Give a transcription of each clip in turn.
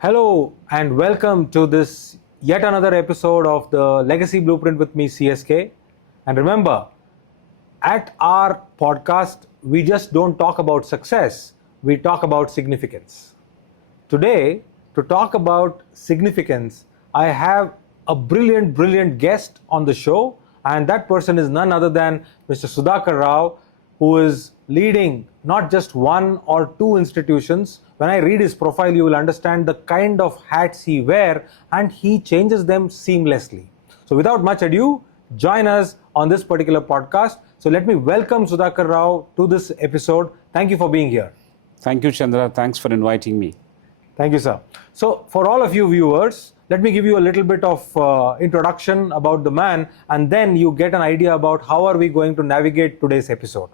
Hello and welcome to this yet another episode of the Legacy Blueprint with me, CSK. And remember, at our podcast, we just don't talk about success, we talk about significance. Today, to talk about significance, I have a brilliant guest on the show, and that person is none other than Mr. Sudhakar Rao, who is leading not just one or two institutions. When I read his profile, you will understand the kind of hats he wears, and he changes them seamlessly. So without much ado, join us on this particular podcast. So let me welcome Sudhakar Rao to this episode. Thank you for being here. Thank you, Chandra. Thanks for inviting me. Thank you, sir. So for all of you viewers, let me give you a little bit of introduction about the man, and then you get an idea about how are we going to navigate today's episode.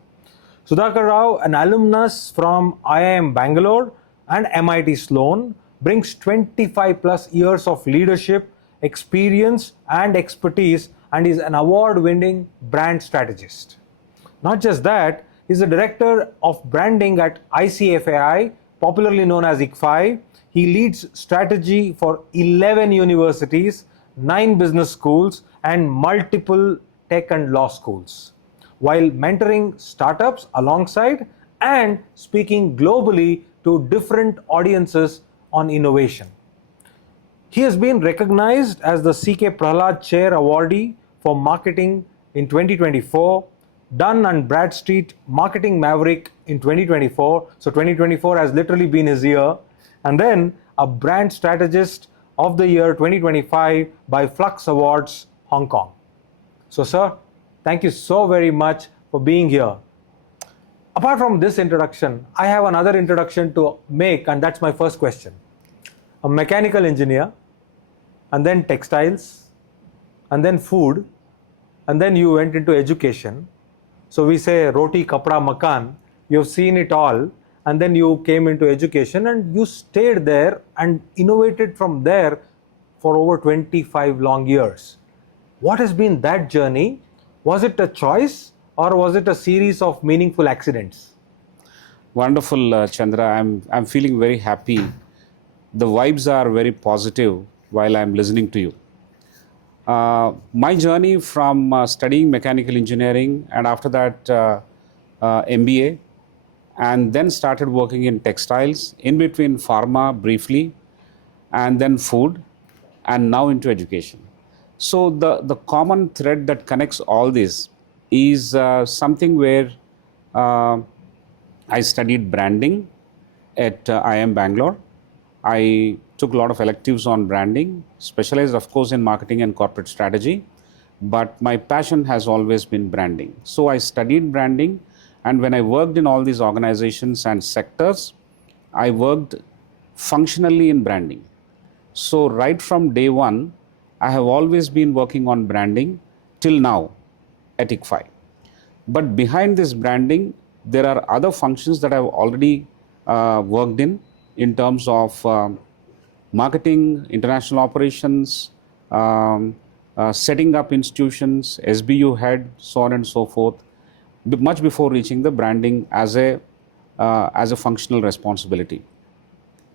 Sudhakar Rao, an alumnus from IIM Bangalore and MIT Sloan, brings 25 plus years of leadership, experience and expertise, and is an award-winning brand strategist. Not just that, he's the director of branding at ICFAI, popularly known as ICFAI. He leads strategy for 11 universities, 9 business schools, and multiple tech and law schools, while mentoring startups alongside and speaking globally to different audiences on innovation. He has been recognized as the C.K. Prahalad Chair Awardee for Marketing in 2024, Dun and Bradstreet Marketing Maverick in 2024. So 2024 has literally been his year. And then a Brand Strategist of the Year 2025 by Flux Awards, Hong Kong. So sir, thank you so very much for being here. Apart from this introduction, I have another introduction to make, and that's my first question. A mechanical engineer, and then textiles, and then food, and then you went into education. So we say roti, kapda, makan. You've seen it all, and then you came into education and you stayed there and innovated from there for over 25 long years. What has been that journey? Was it a choice or was it a series of meaningful accidents? Wonderful, Chandra. I'm feeling very happy. The vibes are very positive while I'm listening to you. My journey from studying mechanical engineering and after that MBA, and then started working in textiles, in between pharma briefly, and then food, and now into education. So the common thread that connects all this is something where I studied branding at IIM Bangalore. I took a lot of electives on branding, specialized of course in marketing and corporate strategy, but my passion has always been branding. So I studied branding, and when I worked in all these organizations and sectors, I worked functionally in branding. So right from day one, I have always been working on branding till now at ICFAI. But behind this branding, there are other functions that I've already worked in terms of marketing, international operations, setting up institutions, SBU head, so on and so forth, much before reaching the branding as a functional responsibility.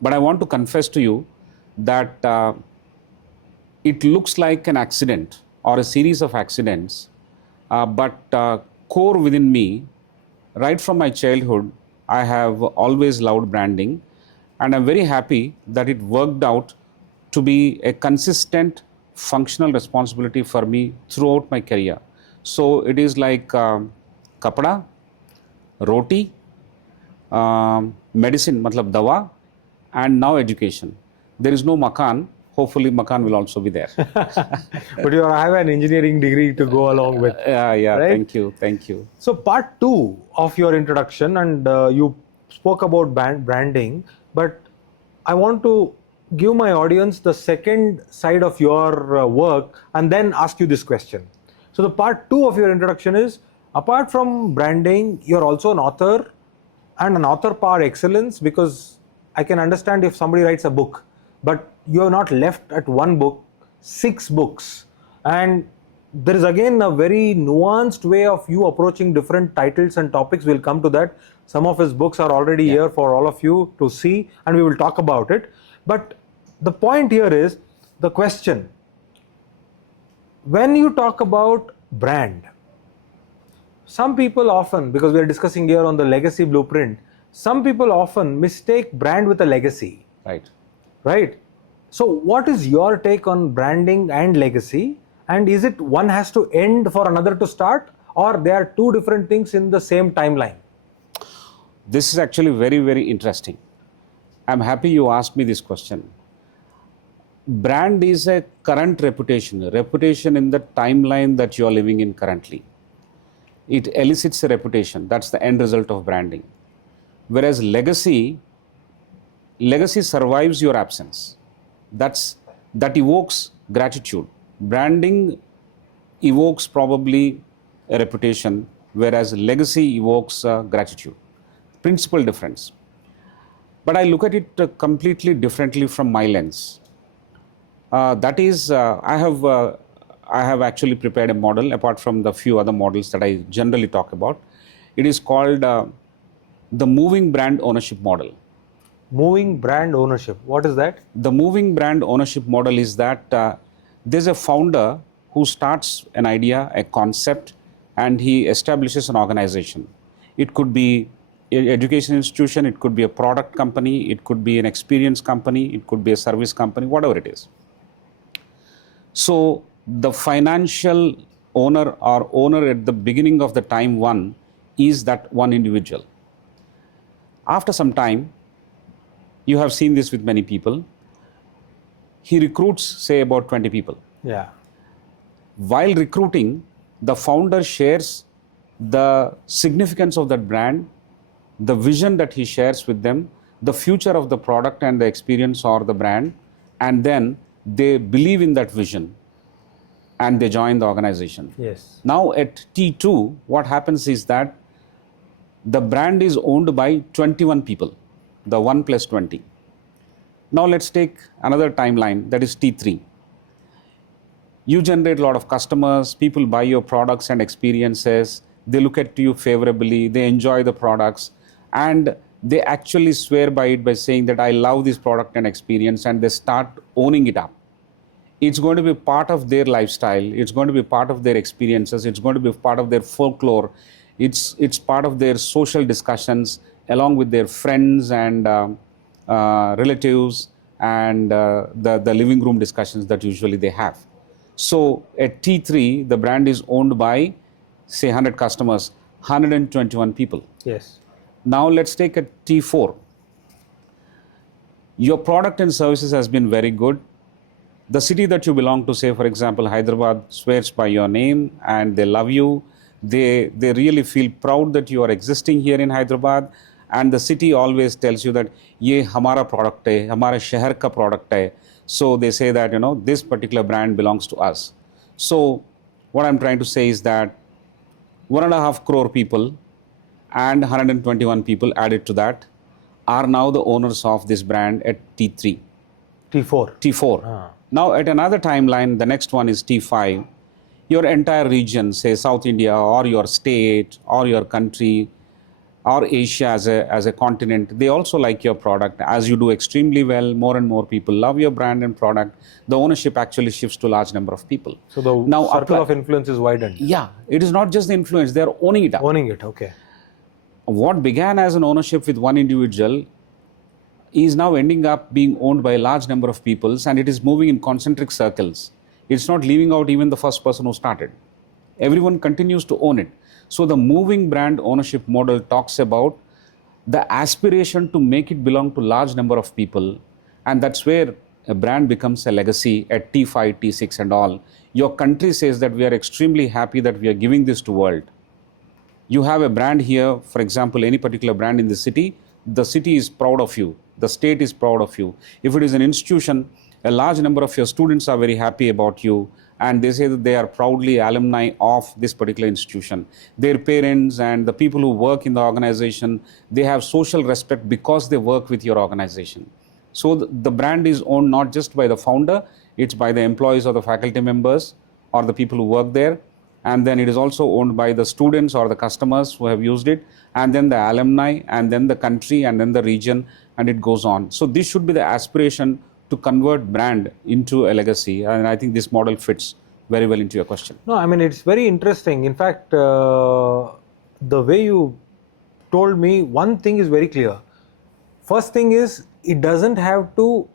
But I want to confess to you that it looks like an accident or a series of accidents, but core within me, right from my childhood, I have always loved branding, and I'm very happy that it worked out to be a consistent functional responsibility for me throughout my career. So it is like kapda, roti, medicine, matlab dawa, and now education. There is no makan. Hopefully makan will also be there. But you have an engineering degree to go along with. Yeah, right? Thank you. So part 2 of your introduction, and you spoke about branding, but I want to give my audience the second side of your work and then ask you this question. So the part 2 of your introduction is, apart from branding, you're also an author, and an author par excellence, because I can understand if somebody writes a book, but you're not left at one book, 6 books. And there is again a very nuanced way of you approaching different titles and topics. We'll come to that. Some of his books are already here for all of you to see, and we will talk about it. But the point here is the question. When you talk about brand, some people often, because we are discussing here on the legacy blueprint, some people often mistake brand with a legacy. Right. Right? So what is your take on branding and legacy? And is it one has to end for another to start, or they are two different things in the same timeline? This is actually very, very interesting. I'm happy you asked me this question. Brand is a current reputation in the timeline that you are living in currently. It elicits a reputation. That's the end result of branding. Whereas legacy survives your absence. That evokes gratitude. Branding evokes probably a reputation, whereas legacy evokes gratitude. Principal difference. But I look at it completely differently from my lens. That is, I have actually prepared a model apart from the few other models that I generally talk about. It is called the moving brand ownership model. Moving brand ownership. What is that? The moving brand ownership model is that there's a founder who starts an idea, a concept, and he establishes an organization. It could be an education institution, it could be a product company, it could be an experience company, it could be a service company, whatever it is. So the financial owner or owner at the beginning of the time one is that one individual. After some time, you have seen this with many people, he recruits, say, about 20 people. Yeah. While recruiting, the founder shares the significance of that brand, the vision that he shares with them, the future of the product and the experience or the brand, and then they believe in that vision and they join the organization. Yes. Now at T2, what happens is that the brand is owned by 21 people, the 1 plus 20. Now let's take another timeline, that is T3. You generate a lot of customers, people buy your products and experiences, they look at you favorably, they enjoy the products, and they actually swear by it by saying that I love this product and experience, and they start owning it up. It's going to be part of their lifestyle, it's going to be part of their experiences, it's going to be part of their folklore, it's part of their social discussions along with their friends and relatives and the living room discussions that usually they have. So at T3, the brand is owned by, say, 100 customers, 121 people. Yes. Now let's take a T4. Your product and services has been very good. The city that you belong to, say, for example, Hyderabad, swears by your name and they love you. They really feel proud that you are existing here in Hyderabad, and the city always tells you that ye hamara product hai, hamara shehar ka product hai. So they say that, this particular brand belongs to us. So what I'm trying to say is that 1.5 crore people and 121 people added to that are now the owners of this brand at T3. T4. Now at another timeline, the next one is T5. Your entire region, say South India or your state or your country or Asia as a continent, they also like your product. As you do extremely well, more and more people love your brand and product. The ownership actually shifts to a large number of people. So the circle of influence is widened. Yeah, it is not just the influence, they are owning it up. Owning it, okay. What began as an ownership with one individual is now ending up being owned by a large number of people, and it is moving in concentric circles. It's not leaving out even the first person who started. Everyone continues to own it. So the moving brand ownership model talks about the aspiration to make it belong to large number of people, and that's where a brand becomes a legacy at T5, T6 and all. Your country says that we are extremely happy that we are giving this to world. You have a brand here, for example, any particular brand in the city is proud of you, the state is proud of you. If it is an institution, a large number of your students are very happy about you, and they say that they are proudly alumni of this particular institution. Their parents and the people who work in the organization, they have social respect because they work with your organization. So the brand is owned not just by the founder, it's by the employees or the faculty members or the people who work there. And then it is also owned by the students or the customers who have used it, and then the alumni, and then the country, and then the region, and it goes on. So this should be the aspiration to convert brand into a legacy? And I think this model fits very well into your question. No, I mean, it's very interesting. In fact, the way you told me, one thing is very clear. First thing is, it doesn't have to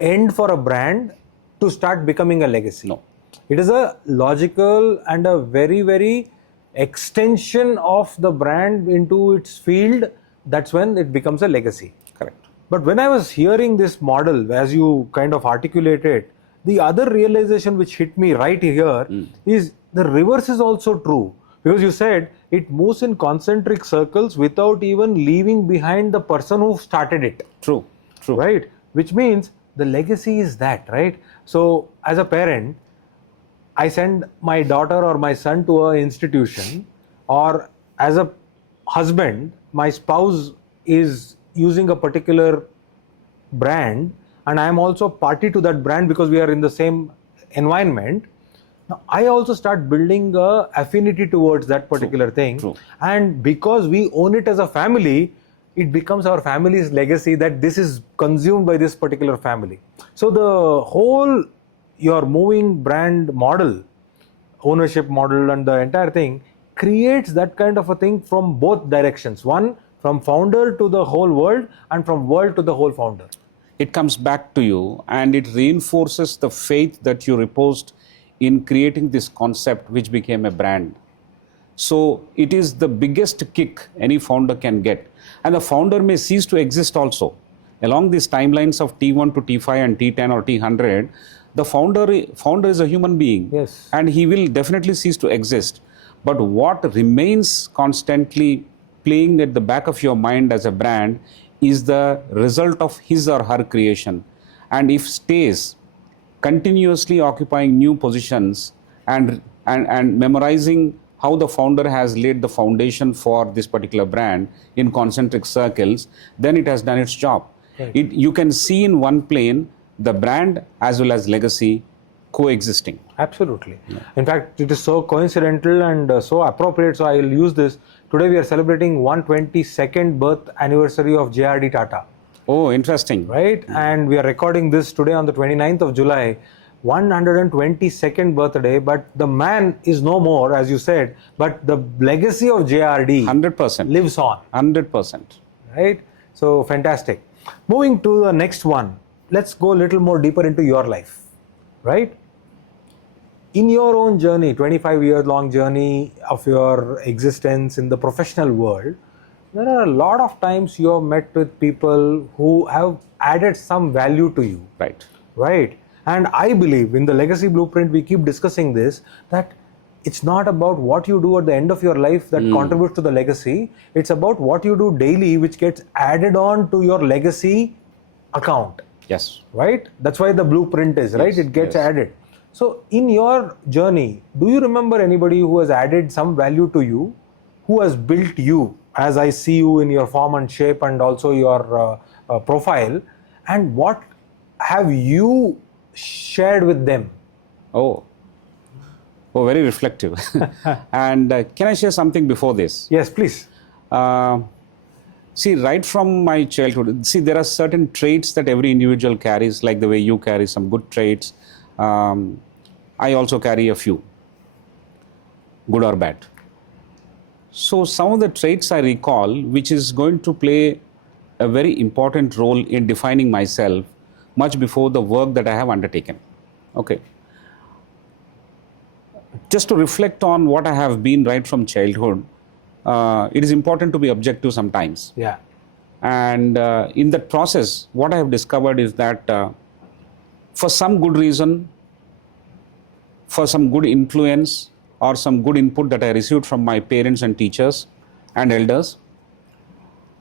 end for a brand to start becoming a legacy. No. It is a logical and a very, very extension of the brand into its field. That's when it becomes a legacy. Correct. But when I was hearing this model, as you kind of articulated, the other realization which hit me right here is the reverse is also true. Because you said it moves in concentric circles without even leaving behind the person who started it. True. True. Right? Which means the legacy is that, right? So as a parent, I send my daughter or my son to an institution, or as a husband, my spouse is using a particular brand and I am also party to that brand because we are in the same environment. Now, I also start building a affinity towards that particular thing. True. And because we own it as a family, it becomes our family's legacy that this is consumed by this particular family. So the whole your moving brand model, ownership model and the entire thing creates that kind of a thing from both directions. One, from founder to the whole world, and from world to the whole founder. It comes back to you and it reinforces the faith that you reposed in creating this concept which became a brand. So it is the biggest kick any founder can get. And the founder may cease to exist also. Along these timelines of T1 to T5 and T10 or T100, the founder is a human being. Yes. And he will definitely cease to exist. But what remains constantly playing at the back of your mind as a brand is the result of his or her creation. And if stays continuously occupying new positions and memorizing how the founder has laid the foundation for this particular brand in concentric circles, then it has done its job. Right. You can see in one plane the brand as well as legacy coexisting. Absolutely. Yeah. In fact, it is so coincidental and so appropriate, so I will use this. Today we are celebrating 122nd birth anniversary of JRD Tata. Oh, interesting. Right? And we are recording this today on the 29th of July, 122nd birthday, but the man is no more, as you said, but the legacy of JRD 100% lives on. 100%. Right? So, fantastic. Moving to the next one, let's go a little more deeper into your life. Right? In your own journey, 25-year long journey of your existence in the professional world, there are a lot of times you have met with people who have added some value to you. Right. Right. And I believe in the legacy blueprint, we keep discussing this, that it's not about what you do at the end of your life that contributes to the legacy. It's about what you do daily, which gets added on to your legacy account. Yes. Right? That's why the blueprint is, right? It gets added. So in your journey, do you remember anybody who has added some value to you, who has built you, as I see you in your form and shape and also your profile, and what have you shared with them? Oh, very reflective. And can I share something before this? Yes, please. See, right from my childhood, there are certain traits that every individual carries, like the way you carry some good traits. I also carry a few, good or bad. So some of the traits I recall, which is going to play a very important role in defining myself much before the work that I have undertaken. Okay. Just to reflect on what I have been right from childhood, it is important to be objective sometimes. Yeah. And in that process, what I have discovered is that for some good reason, for some good influence or some good input that I received from my parents and teachers and elders,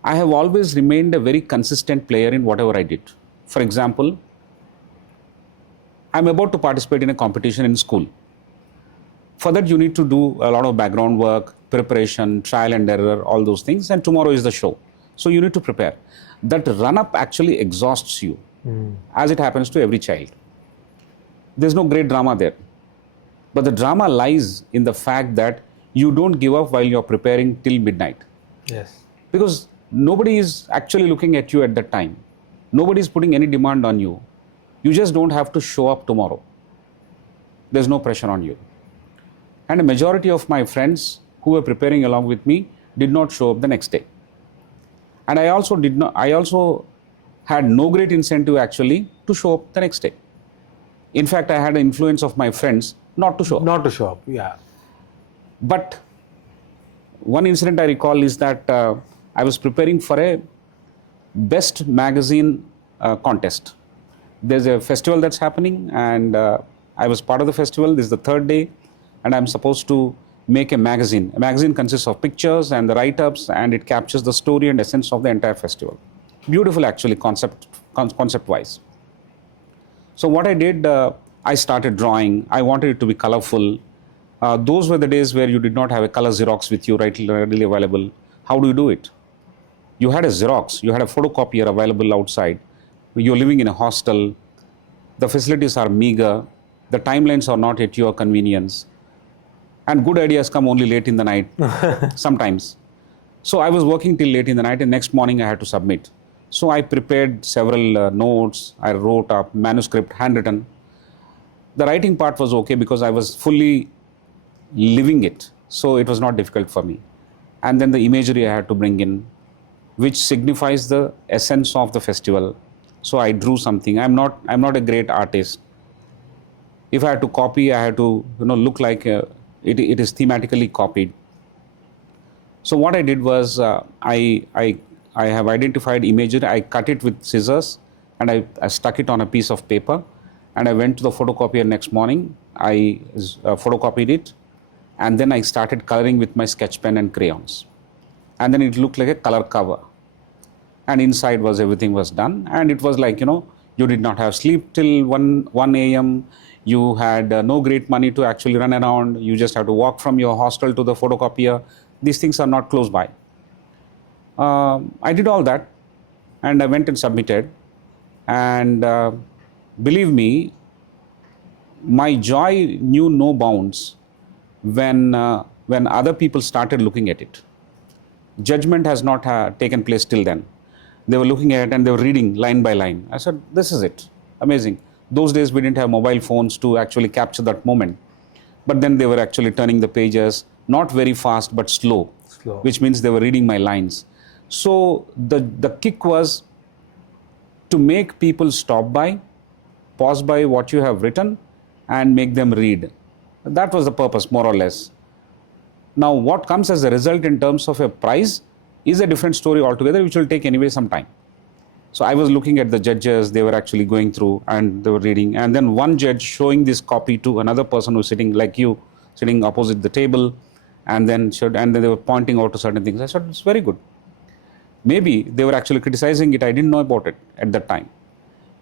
I have always remained a very consistent player in whatever I did. For example, I'm about to participate in a competition in school. For that, you need to do a lot of background work, preparation, trial and error, all those things, and tomorrow is the show. So you need to prepare. That run-up actually exhausts you, as it happens to every child. There's no great drama there. But the drama lies in the fact that you don't give up while you're preparing till midnight. Yes. Because nobody is actually looking at you at that time. Nobody's putting any demand on you. You just don't have to show up tomorrow. There's no pressure on you. And a majority of my friends who were preparing along with me did not show up the next day. And I also had no great incentive actually to show up the next day. In fact, I had an influence of my friends not to show up. Not to show up, yeah. But one incident I recall is that I was preparing for a best magazine contest. There's a festival that's happening, and I was part of the festival. This is the third day, and I'm supposed to make a magazine. A magazine consists of pictures and the write-ups, and it captures the story and essence of the entire festival. Beautiful, actually, concept-wise. So what I did, I started drawing. I wanted it to be colorful. Those were the days where you did not have a color Xerox with you readily available. How do you do it? You had a Xerox, you had a photocopier available outside. You're living in a hostel. The facilities are meager. The timelines are not at your convenience. And good ideas come only late in the night, sometimes. So I was working till late in the night, and next morning I had to submit. So I prepared several notes. I wrote up manuscript, handwritten. The writing part was okay because I was fully living it. So it was not difficult for me. And then the imagery I had to bring in, which signifies the essence of the festival. So I drew something. I'm not a great artist. If I had to copy, I had to look like it is thematically copied. So what I did was I have identified imagery. I cut it with scissors, and I stuck it on a piece of paper, and I went to the photocopier next morning. I photocopied it, and then I started coloring with my sketch pen and crayons, and then it looked like a color cover. And inside everything was done, and it was like, you did not have sleep till 1 a.m. You had no great money to actually run around. You just have to walk from your hostel to the photocopier. These things are not close by. I did all that, and I went and submitted. And believe me, my joy knew no bounds when other people started looking at it. Judgment has not taken place till then. They were looking at it and they were reading line by line. I said, this is it. Amazing. Those days we didn't have mobile phones to actually capture that moment. But then they were actually turning the pages, not very fast, but slow. Which means they were reading my lines. So the kick was to make people stop by, pause by what you have written, and make them read. That was the purpose, more or less. Now, what comes as a result in terms of a prize is a different story altogether, which will take anyway some time. So I was looking at the judges. They were actually going through and they were reading. And then one judge showing this copy to another person who's sitting like you, sitting opposite the table. And then they were pointing out to certain things. I said, it's very good. Maybe they were actually criticizing it. I didn't know about it at that time.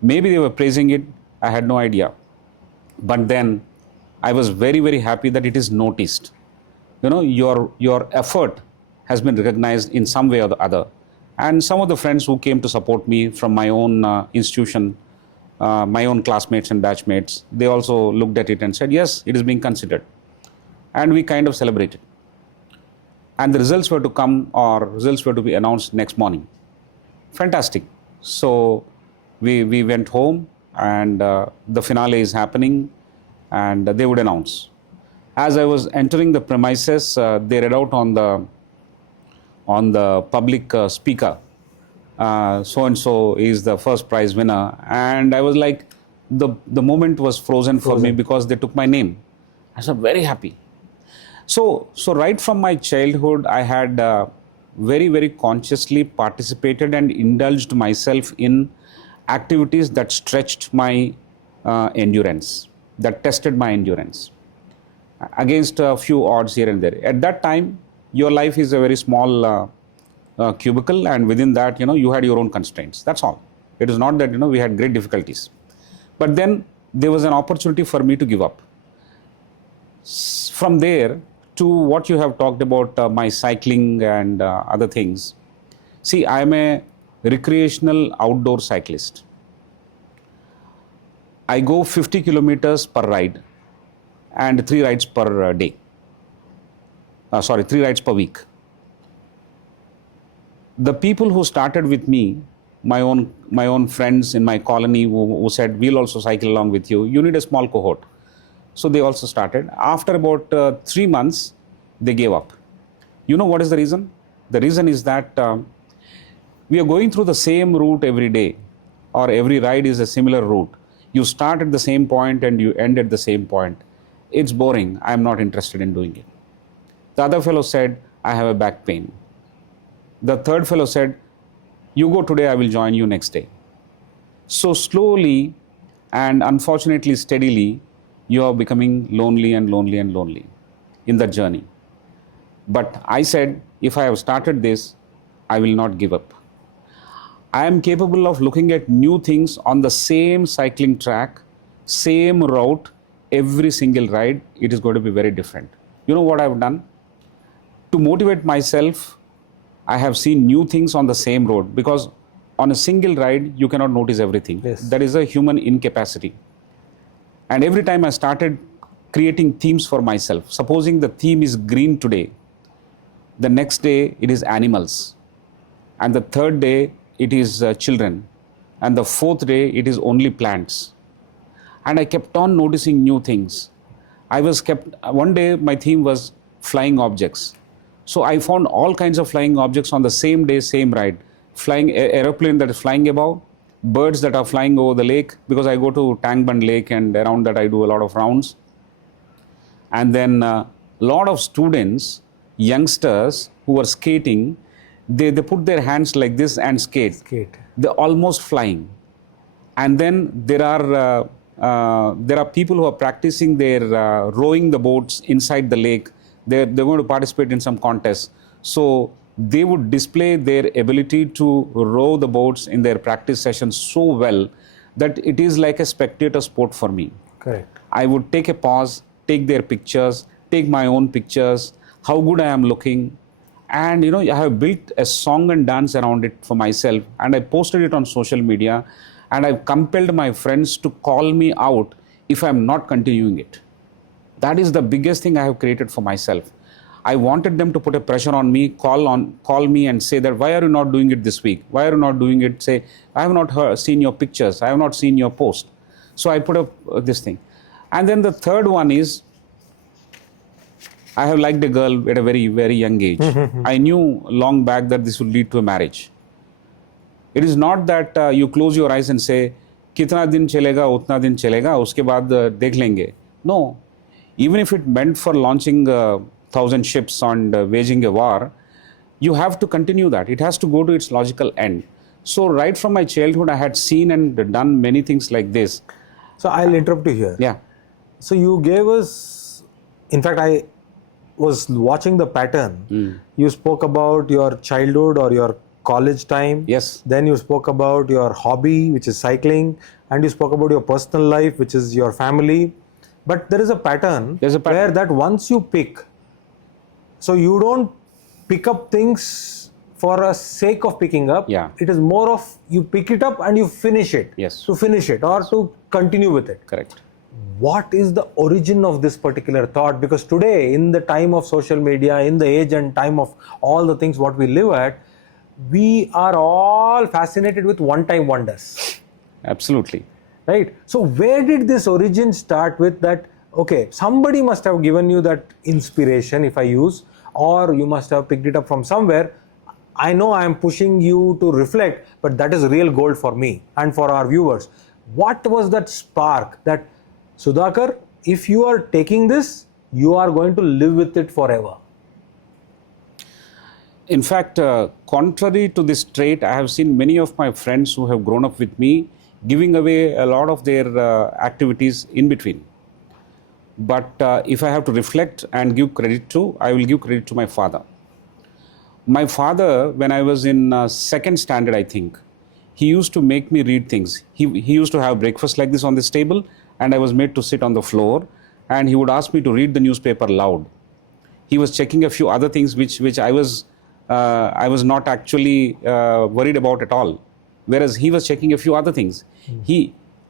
Maybe they were praising it. I had no idea. But then I was very, very happy that it is noticed. Your effort has been recognized in some way or the other. And some of the friends who came to support me from my own institution, my own classmates and batchmates, they also looked at it and said, yes, it is being considered. And we kind of celebrated. And the results were to come, or results were to be announced next morning. Fantastic. So we went home, and the finale is happening, and they would announce. As I was entering the premises, they read out on the public speaker, so-and-so is the first prize winner. And I was like, the moment was frozen for me because they took my name. I was very happy. So right from my childhood, I had very, very consciously participated and indulged myself in activities that stretched my endurance, that tested my endurance against a few odds here and there. At that time, your life is a very small cubicle, and within that, you had your own constraints. That's all. It is not that, we had great difficulties. But then there was an opportunity for me to give up. From there to what you have talked about, my cycling and other things. See, I am a recreational outdoor cyclist. I go 50 kilometers per ride and 3 rides per day. 3 rides per week. The people who started with me my own friends in my colony who said, we'll also cycle along with you. You need a small cohort. So they also started. After about 3 months, they gave up. You know what is the reason? The reason is that we are going through the same route every day, or every ride is a similar route. You start at the same point and you end at the same point. It's boring. I'm not interested in doing it. The other fellow said, I have a back pain. The third fellow said, you go today, I will join you next day. So slowly and unfortunately steadily, you are becoming lonely and lonely and lonely in the journey. But I said, if I have started this, I will not give up. I am capable of looking at new things on the same cycling track, same route, every single ride. It is going to be very different. You know what I've done? To motivate myself, I have seen new things on the same road, because on a single ride, you cannot notice everything. Yes. That is a human incapacity. And every time I started creating themes for myself, supposing the theme is green today, the next day it is animals, and the third day it is children, and the fourth day it is only plants. And I kept on noticing new things. One day my theme was flying objects. So I found all kinds of flying objects on the same day, same ride. Flying aeroplane that is flying above, birds that are flying over the lake, because I go to Tangband Lake and around that I do a lot of rounds. And then a lot of students, youngsters who are skating, they put their hands like this and skate. They're almost flying. And then there are people who are practicing their rowing the boats inside the lake. They're going to participate in some contest. So they would display their ability to row the boats in their practice sessions so well that it is like a spectator sport for me. Correct. I would take a pause, take their pictures, take my own pictures, how good I am looking. And I have built a song and dance around it for myself, and I posted it on social media, and I've compelled my friends to call me out if I'm not continuing it. That is the biggest thing I have created for myself. I wanted them to put a pressure on me, call me and say that, why are you not doing it this week? Why are you not doing it? Say, I have not seen your pictures. I have not seen your post. So I put up this thing. And then the third one is, I have liked a girl at a very, very young age. I knew long back that this would lead to a marriage. It is not that you close your eyes and say, kitna din chalega, utna din chalega, uske baad dekh lenge. No. Even if it meant for launching 1,000 ships and waging a war, you have to continue that. It has to go to its logical end. So right from my childhood, I had seen and done many things like this. So I'll interrupt you here. Yeah. So you gave us, in fact, I was watching the pattern. You spoke about your childhood or your college time. Yes. Then you spoke about your hobby, which is cycling, and you spoke about your personal life, which is your family. But there is a pattern, where that once you pick, so you don't pick up things for a sake of picking up. Yeah. It is more of you pick it up and you finish it. Yes. To finish it or to continue with it. Correct. What is the origin of this particular thought? Because today, in the time of social media, in the age and time of all the things what we live at, we are all fascinated with one-time wonders. Absolutely. Right? So where did this origin start with that, okay, somebody must have given you that inspiration, if I use, or you must have picked it up from somewhere. I know I am pushing you to reflect, but that is real gold for me and for our viewers. What was that spark that, Sudhakar, if you are taking this, you are going to live with it forever? In fact, contrary to this trait, I have seen many of my friends who have grown up with me giving away a lot of their activities in between. But if I have to reflect and give credit to, I will give credit to my father. My father, when I was in second standard, I think, he used to make me read things. He used to have breakfast like this on this table, and I was made to sit on the floor, and he would ask me to read the newspaper loud. He was checking a few other things which I was not actually worried about at all. Whereas he was checking a few other things.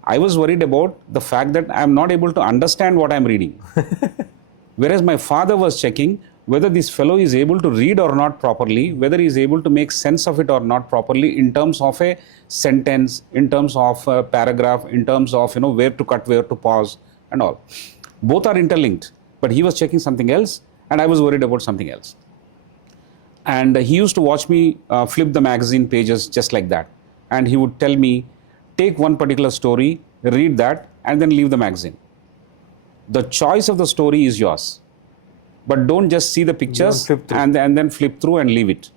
I was worried about the fact that I am not able to understand what I am reading. Whereas my father was checking whether this fellow is able to read or not properly, whether he is able to make sense of it or not properly in terms of a sentence, in terms of a paragraph, in terms of, where to cut, where to pause and all. Both are interlinked, but he was checking something else and I was worried about something else. And he used to watch me flip the magazine pages just like that. And he would tell me, take one particular story, read that, and then leave the magazine. The choice of the story is yours. But don't just see the pictures and then flip through and leave it.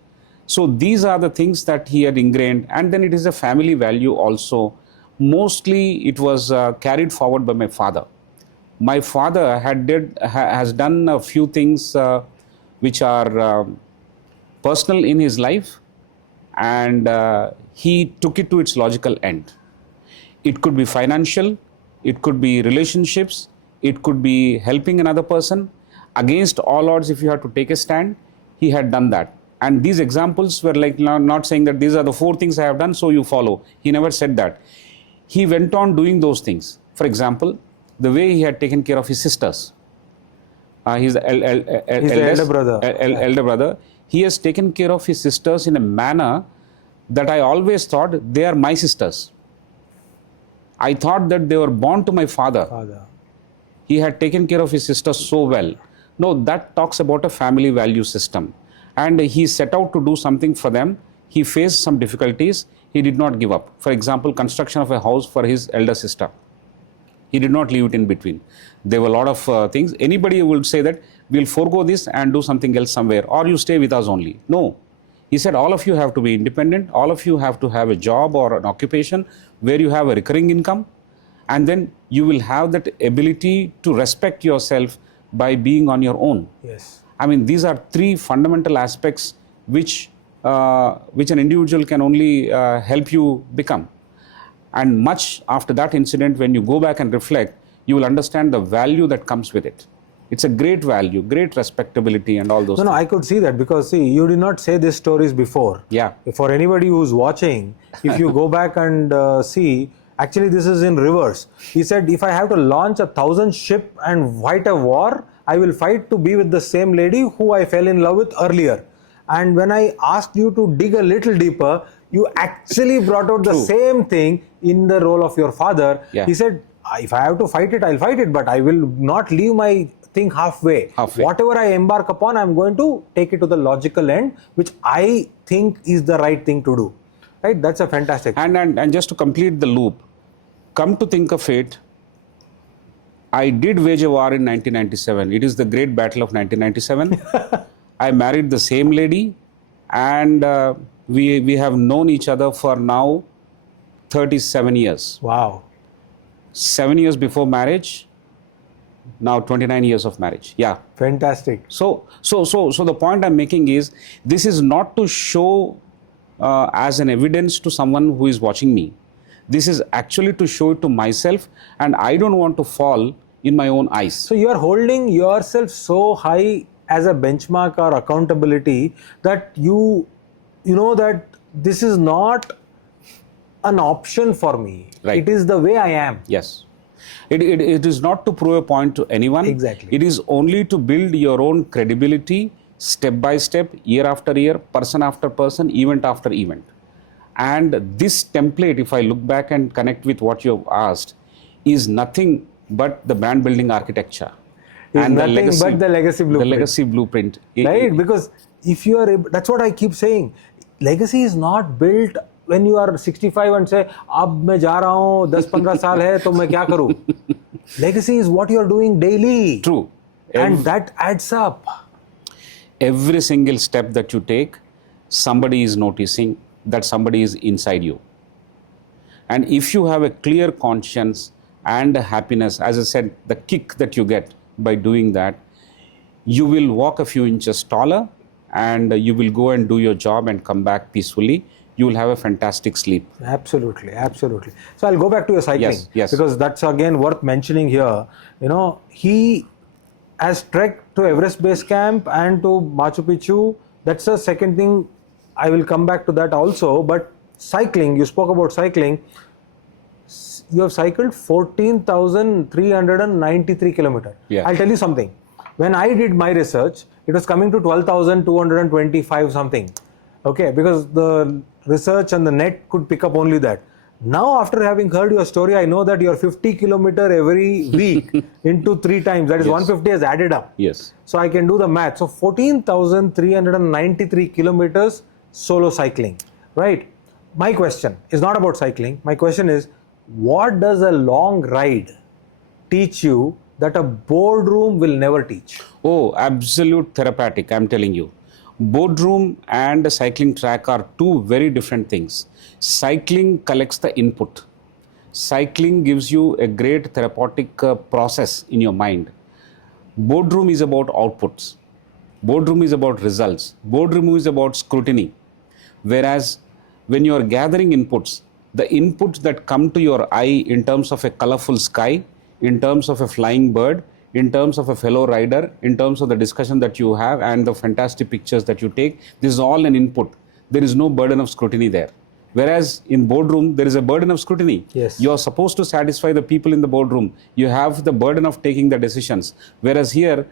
So these are the things that he had ingrained. And then it is a family value also. Mostly it was carried forward by my father. My father has done a few things which are personal in his life, and he took it to its logical end. It could be financial, it could be relationships, it could be helping another person. Against all odds, if you have to take a stand, he had done that. And these examples were like not saying that these are the 4 things I have done, so you follow. He never said that. He went on doing those things. For example, the way he had taken care of his sisters. He's the elder brother. He has taken care of his sisters in a manner that I always thought they are my sisters. I thought that they were born to my father. He had taken care of his sisters so well. No, that talks about a family value system. And he set out to do something for them. He faced some difficulties. He did not give up. For example, construction of a house for his elder sister. He did not leave it in between. There were a lot of things. Anybody would say that we'll forego this and do something else somewhere, or you stay with us only. No. He said all of you have to be independent. All of you have to have a job or an occupation where you have a recurring income. And then you will have that ability to respect yourself by being on your own. Yes. I mean, these are 3 fundamental aspects which an individual can only help you become. And much after that incident, when you go back and reflect, you will understand the value that comes with it. It's a great value, great respectability and all those things. No, I could see that because, see, you did not say these stories before. Yeah. For anybody who's watching, if you go back and see, actually this is in reverse. He said, if I have to launch 1,000 ship and fight a war, I will fight to be with the same lady who I fell in love with earlier. And when I asked you to dig a little deeper, you actually brought out the same thing in the role of your father. Yeah. He said, if I have to fight it, I'll fight it, but I will not leave my thing halfway. Whatever I embark upon, I'm going to take it to the logical end, which I think is the right thing to do. Right? That's a fantastic thing. And just to complete the loop, come to think of it, I did wage a war in 1997. It is the great battle of 1997. I married the same lady, and we have known each other for now 37 years. Wow. 7 years before marriage, now 29 years of marriage. Yeah. Fantastic. So the point I'm making is, this is not to show as an evidence to someone who is watching me. This is actually to show it to myself, and I don't want to fall in my own eyes. So you are holding yourself so high as a benchmark or accountability that you know that this is not an option for me. Right. It is the way I am. Yes. It is not to prove a point to anyone. Exactly. It is only to build your own credibility step by step, year after year, person after person, event after event. And this template, if I look back and connect with what you have asked, is nothing but the brand building architecture. And nothing but the legacy blueprint. The legacy blueprint. Right? Because if you are able, that's what I keep saying. Legacy is not built when you are 65 and say, अब मैं जा रहा हूँ 10-15 साल है तो मैं क्या करूँ? Legacy is what you are doing daily. True. And that adds up. Every single step that you take, somebody is noticing that somebody is inside you. And if you have a clear conscience and a happiness, as I said, the kick that you get by doing that, you will walk a few inches taller, and you will go and do your job and come back peacefully. You will have a fantastic sleep. Absolutely, absolutely. So I'll go back to your cycling. Yes. Because that's again worth mentioning here. You know, he has trekked to Everest Base Camp and to Machu Picchu. That's the second thing. I will come back to that also. But cycling, you spoke about cycling. You have cycled 14,393 kilometers. Yeah. I'll tell you something. When I did my research, it was coming to 12,225 something. Okay, because the research and the net could pick up only that. Now, after having heard your story, I know that you're 50 kilometer every week into 3 times. That is 150 has added up. Yes. So I can do the math. So 14,393 kilometers solo cycling, right? My question is not about cycling. My question is, what does a long ride teach you that a boardroom will never teach? Oh, absolute therapeutic, I'm telling you. Boardroom and a cycling track are two very different things. Cycling collects the input. Cycling gives you a great therapeutic process in your mind. Boardroom is about outputs. Boardroom is about results. Boardroom is about scrutiny. Whereas when you are gathering inputs, the inputs that come to your eye in terms of a colorful sky, in terms of a flying bird, in terms of a fellow rider, in terms of the discussion that you have and the fantastic pictures that you take, this is all an input. There is no burden of scrutiny there. Whereas in boardroom, there is a burden of scrutiny. Yes. You are supposed to satisfy the people in the boardroom. You have the burden of taking the decisions. Whereas here,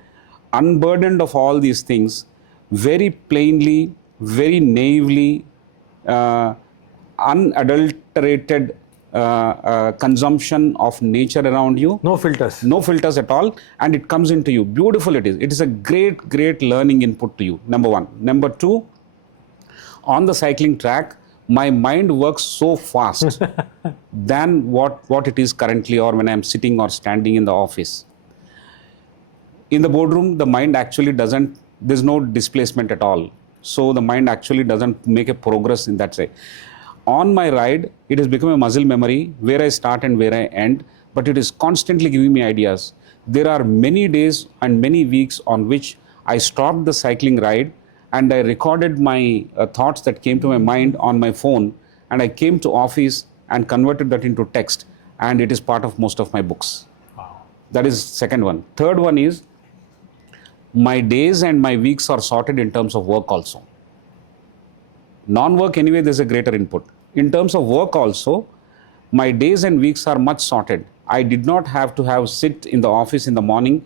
unburdened of all these things, very plainly, very naively, unadulterated consumption of nature around you. No filters. No filters at all. And it comes into you. Beautiful it is. It is a great, great learning input to you. Number one. Number two, on the cycling track, my mind works so fast than what it is currently or when I'm sitting or standing in the office. In the boardroom, the mind actually doesn't, there's no displacement at all. So the mind actually doesn't make a progress in that way. On my ride, it has become a muscle memory where I start and where I end, but it is constantly giving me ideas. There are many days and many weeks on which I stopped the cycling ride and I recorded my thoughts that came to my mind on my phone, and I came to office and converted that into text, and it is part of most of my books. Wow. That is second one. Third one is, my days and my weeks are sorted in terms of work also. Non-work anyway, there's a greater input. In terms of work also, my days and weeks are much sorted. I did not have to sit in the office in the morning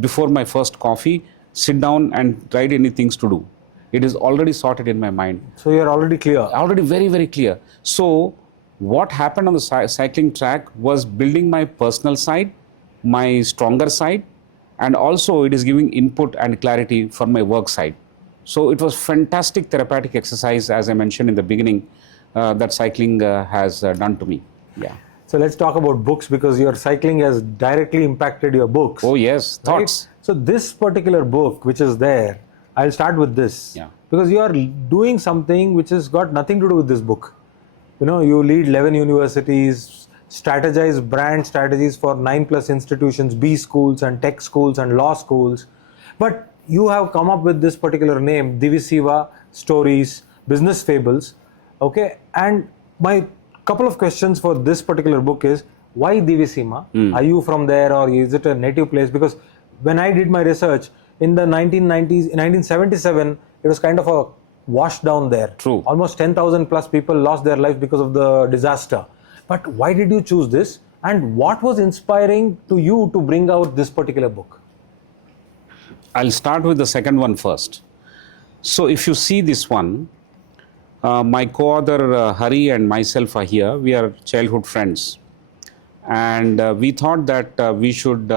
before my first coffee, sit down and write any things to do. It is already sorted in my mind. So you're already clear. Already very, very clear. So what happened on the cycling track was building my personal side, my stronger side, and also it is giving input and clarity for my work side. So it was fantastic therapeutic exercise, as I mentioned in the beginning, that cycling has done to me. Yeah. So let's talk about books, because your cycling has directly impacted your books. Oh yes, thoughts. Right? So this particular book which is there, I'll start with this. Yeah. Because you are doing something which has got nothing to do with this book. You know, you lead 11 universities, strategize brand strategies for 9+ institutions, B schools and tech schools and law schools. But you have come up with this particular name, DiviSeema Business Fables. Okay. And my couple of questions for this particular book is, why DiviSeema? Are you from there, or is it a native place? Because when I did my research in the 1990s, in 1977, it was kind of a wash down there. True. Almost 10,000 plus people lost their lives because of the disaster. But why did you choose this? And what was inspiring to you to bring out this particular book? I'll start with the second one first. So if you see this one, my co-author Hari and myself are here. We are childhood friends. And we thought that we should,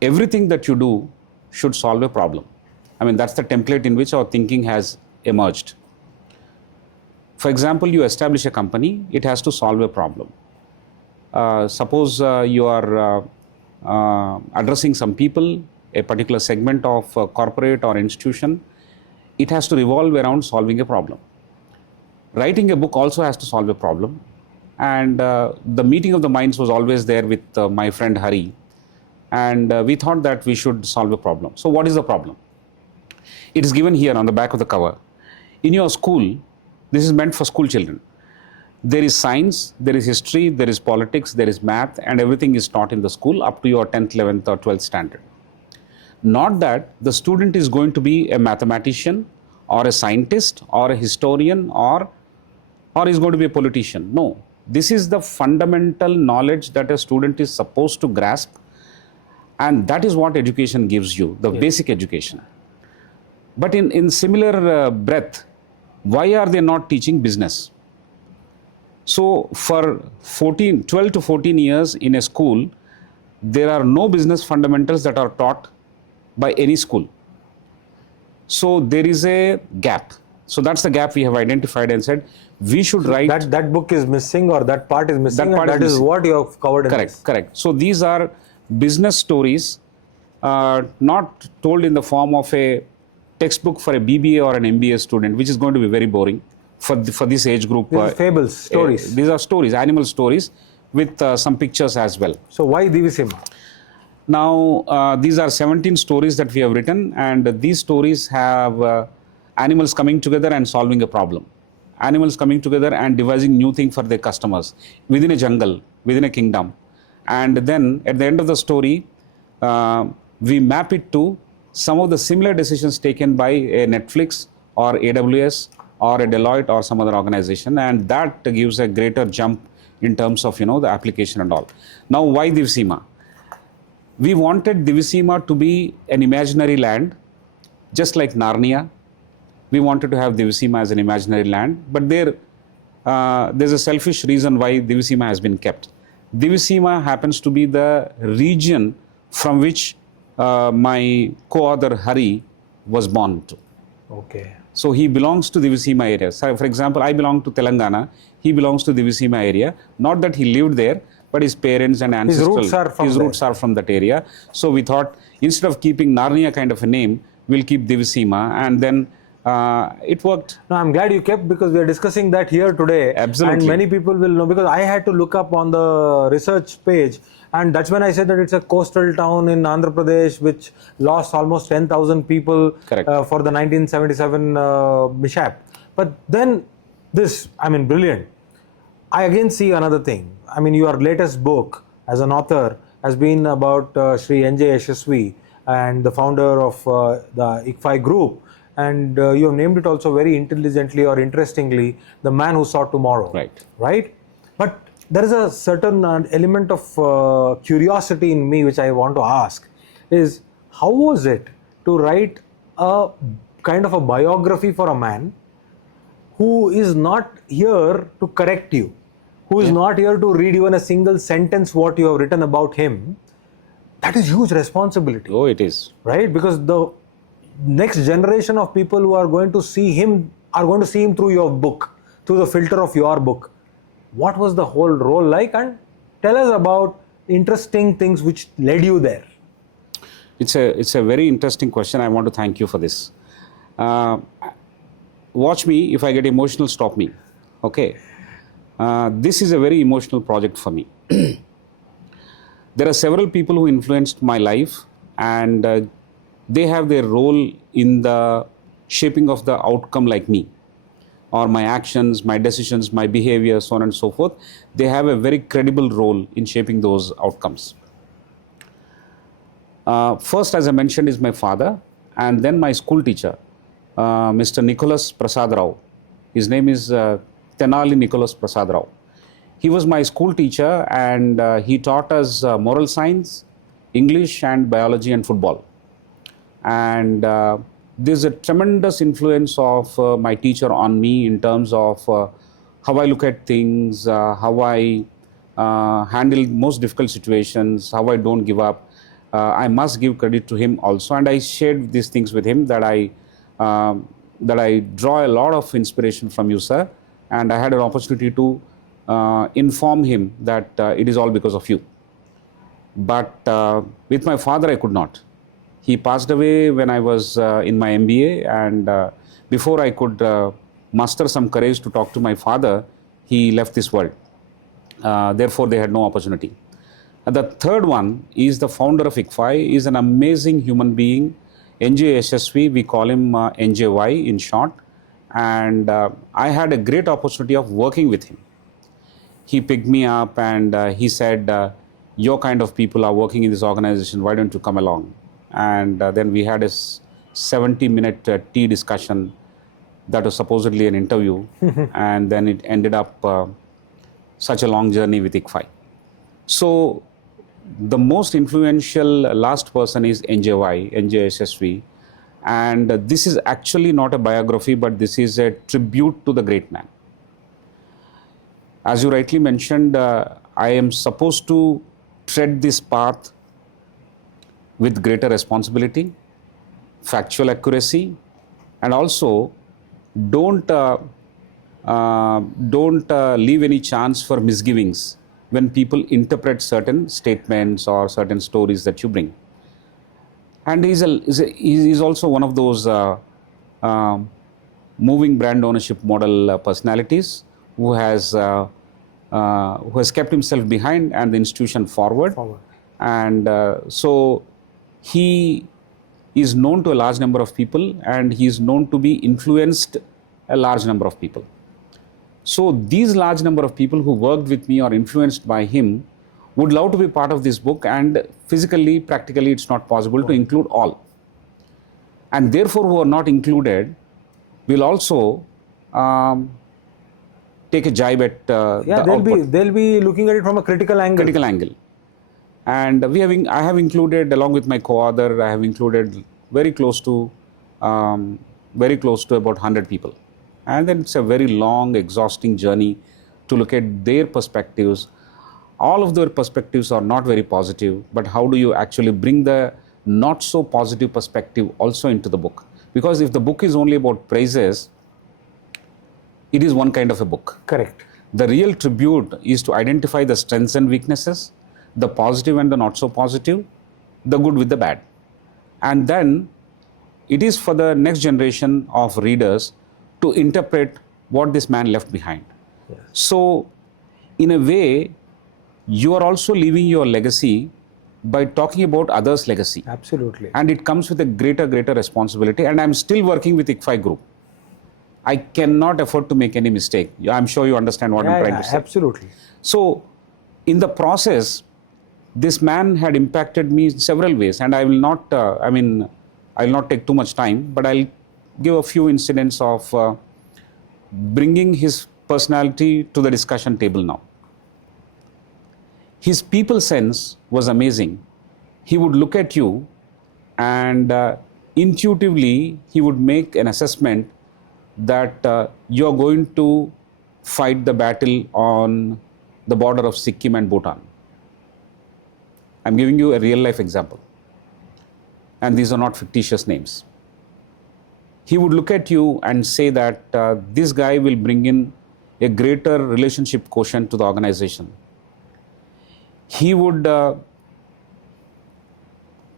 everything that you do should solve a problem. I mean, that's the template in which our thinking has emerged. For example, you establish a company, it has to solve a problem. Suppose you are addressing some people, a particular segment of corporate or institution, it has to revolve around solving a problem. Writing a book also has to solve a problem. And the meeting of the minds was always there with my friend Hari. And we thought that we should solve a problem. So what is the problem? It is given here on the back of the cover. In your school, this is meant for school children. There is science, there is history, there is politics, there is math, and everything is taught in the school up to your 10th, 11th or 12th standard. Not that the student is going to be a mathematician or a scientist or a historian or is going to be a politician. No, this is the fundamental knowledge that a student is supposed to grasp. And that is what education gives you, the basic education. But in similar breadth, why are they not teaching business? So for 12 to 14 years in a school, there are no business fundamentals that are taught by any school. So there is a gap. So that's the gap we have identified and said we should write. That book is missing, or that part is missing. That is what you have covered in this. Correct. So these are business stories, not told in the form of a textbook for a BBA or an MBA student, which is going to be very boring for this age group. These are fables, stories. These are stories, animal stories, with some pictures as well. So why DiviSeema? Now, these are 17 stories that we have written, and these stories have animals coming together and solving a problem. Animals coming together and devising new things for their customers within a jungle, within a kingdom. And then at the end of the story, we map it to some of the similar decisions taken by a Netflix or AWS or a Deloitte or some other organization, and that gives a greater jump in terms of the application and all. Now, why DiviSeema? We wanted DiviSeema to be an imaginary land, just like Narnia. We wanted to have DiviSeema as an imaginary land, but there's a selfish reason why DiviSeema has been kept. DiviSeema happens to be the region from which my co-author Hari was born to. Okay. So he belongs to DiviSeema area. So for example, I belong to Telangana. He belongs to DiviSeema area. Not that he lived there, but his parents and ancestral his roots are from that area. So we thought instead of keeping Narnia kind of a name, we'll keep DiviSeema, and then it worked. No, I'm glad you kept, because we are discussing that here today. Absolutely. And many people will know, because I had to look up on the research page, and that's when I said that it's a coastal town in Andhra Pradesh which lost almost 10,000 people for the 1977 mishap. But then this, brilliant. I again see another thing. Your latest book as an author has been about Shri N.J. Yashasvi and the founder of the ICFAI group. And you have named it also very intelligently or interestingly, The Man Who Saw Tomorrow. Right? But there is a certain element of curiosity in me which I want to ask is, how was it to write a kind of a biography for a man who is not here to correct you, who is not here to read even a single sentence what you have written about him? That is huge responsibility. Oh, it is. Right? Because the next generation of people who are going to see him are going to see him through your book, through the filter of your book. What was the whole role like? And tell us about interesting things which led you there. It's a very interesting question. I want to thank you for this. Watch me. If I get emotional, stop me. Okay. This is a very emotional project for me. There are several people who influenced my life, and they have their role in the shaping of the outcome like me, or my actions, my decisions, my behavior, so on and so forth. They have a very credible role in shaping those outcomes. First, as I mentioned, is my father, and then my school teacher, Mr. Nicholas Prasad Rao. His name is Tenali Nicholas Prasad Rao. He was my school teacher, and he taught us moral science, English, and biology and football. And there's a tremendous influence of my teacher on me in terms of how I look at things, how I handle most difficult situations, how I don't give up. I must give credit to him also, and I shared these things with him, that I draw a lot of inspiration from you, sir, and I had an opportunity to inform him that it is all because of you. But with my father, I could not. He passed away when I was in my MBA, and before I could muster some courage to talk to my father, he left this world. Therefore, they had no opportunity. The third one is the founder of ICFAI, is an amazing human being, N.J. Yashasvi, we call him NJY in short, and I had a great opportunity of working with him. He picked me up and he said, your kind of people are working in this organization, why don't you come along? And then we had a 70-minute tea discussion that was supposedly an interview, and then it ended up such a long journey with ICFAI. So the most influential last person is NJSSV, and this is actually not a biography, but this is a tribute to the great man. As you rightly mentioned, I am supposed to tread this path with greater responsibility, factual accuracy, and also don't leave any chance for misgivings when people interpret certain statements or certain stories that you bring. And he's also one of those moving brand ownership model personalities who has kept himself behind and the institution forward. And so he is known to a large number of people, and he is known to be influenced a large number of people. So these large number of people who worked with me or influenced by him would love to be part of this book, and physically, practically, it's not possible to include all. And therefore, who are not included will also take a jibe at they'll be looking at it from a critical angle. And I have included, along with my co-author, I have included very close to about 100 people. And then it's a very long, exhausting journey to look at their perspectives. All of their perspectives are not very positive, but how do you actually bring the not so positive perspective also into the book? Because if the book is only about praises, it is one kind of a book. Correct. The real tribute is to identify the strengths and weaknesses, the positive and the not so positive, the good with the bad. And then it is for the next generation of readers to interpret what this man left behind. Yes. So, in a way, you are also leaving your legacy by talking about others' legacy. Absolutely. And it comes with a greater responsibility. And I'm still working with ICFAI Group. I cannot afford to make any mistake. I'm sure you understand what I'm trying to say. Absolutely. So, in the process, this man had impacted me in several ways, and I will not, I will not take too much time, but I'll give a few incidents of bringing his personality to the discussion table now. His people sense was amazing. He would look at you and intuitively he would make an assessment that you're going to fight the battle on the border of Sikkim and Bhutan. I'm giving you a real life example. And these are not fictitious names. He would look at you and say that this guy will bring in a greater relationship quotient to the organization. He would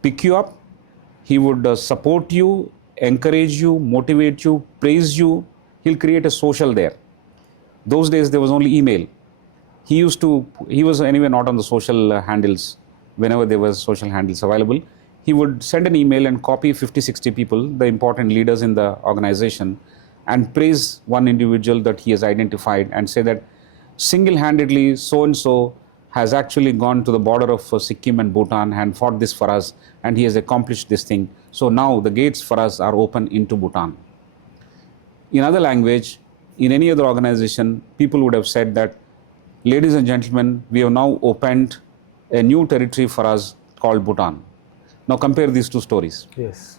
pick you up, he would support you, encourage you, motivate you, praise you. He'll create a social there. Those days there was only email. He was anyway not on the social handles whenever there was social handles available. He would send an email and copy 50-60 people, the important leaders in the organization, and praise one individual that he has identified and say that single-handedly so-and-so has actually gone to the border of Sikkim and Bhutan and fought this for us, and he has accomplished this thing. So now the gates for us are open into Bhutan. In other language, in any other organization, people would have said that, ladies and gentlemen, we have now opened a new territory for us called Bhutan. Now compare these two stories. Yes.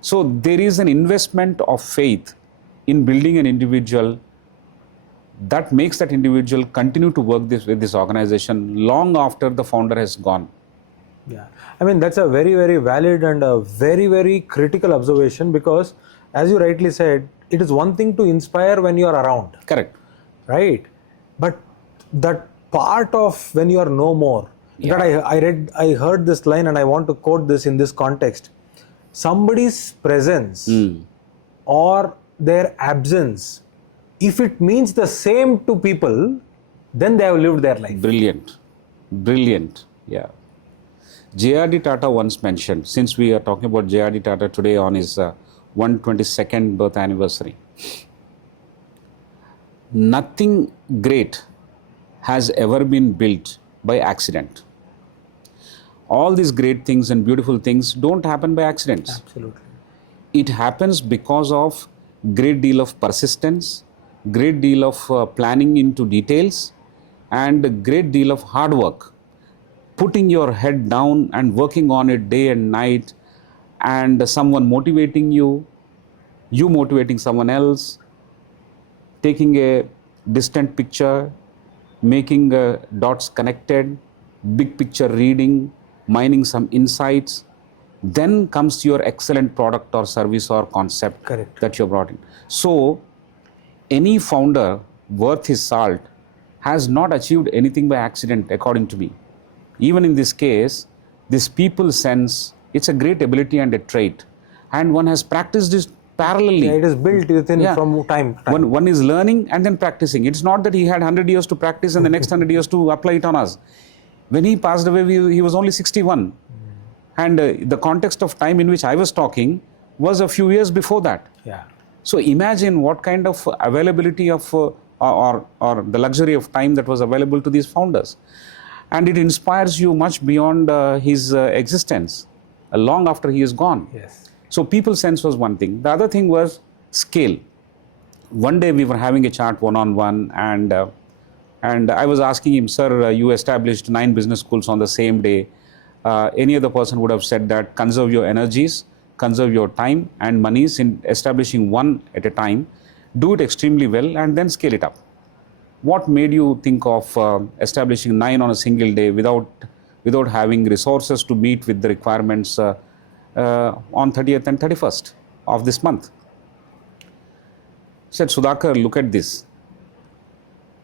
So there is an investment of faith in building an individual that makes that individual continue to work with this organization long after the founder has gone. Yeah, I mean, that's a very, very valid and a very, very critical observation, because as you rightly said, it is one thing to inspire when you are around. Correct. Right? But that part of when you are no more, that I heard this line and I want to quote this in this context. Somebody's presence or their absence, if it means the same to people, then they have lived their life. Brilliant. Brilliant. Yeah. J.R.D. Tata once mentioned, since we are talking about J.R.D. Tata today on his 122nd birth anniversary, nothing great has ever been built by accident. All these great things and beautiful things don't happen by accidents. Absolutely. It happens because of great deal of persistence, great deal of planning into details, and a great deal of hard work putting your head down and working on it day and night, and someone motivating you, you motivating someone else, taking a distant picture, making dots connected, big picture reading, mining some insights, then comes your excellent product or service or concept Correct. that you brought in. So any founder worth his salt has not achieved anything by accident, according to me. Even in this case, this people sense, it's a great ability and a trait, and one has practiced this parallelly. Yeah, it is built within from time. One is learning and then practicing. It's not that he had 100 years to practice and the next 100 years to apply it on us. When he passed away, he was only 61. And the context of time in which I was talking was a few years before that. Yeah. So imagine what kind of availability of or the luxury of time that was available to these founders. And it inspires you much beyond his existence, long after he is gone. Yes. So people sense was one thing. The other thing was scale. One day we were having a chat one-on-one, and I was asking him, sir, you established 9 business schools on the same day. Any other person would have said that conserve your energies, conserve your time and monies in establishing one at a time, do it extremely well and then scale it up. What made you think of establishing 9 on a single day without having resources to meet with the requirements on 30th and 31st of this month? Said, Sudhakar, look at this.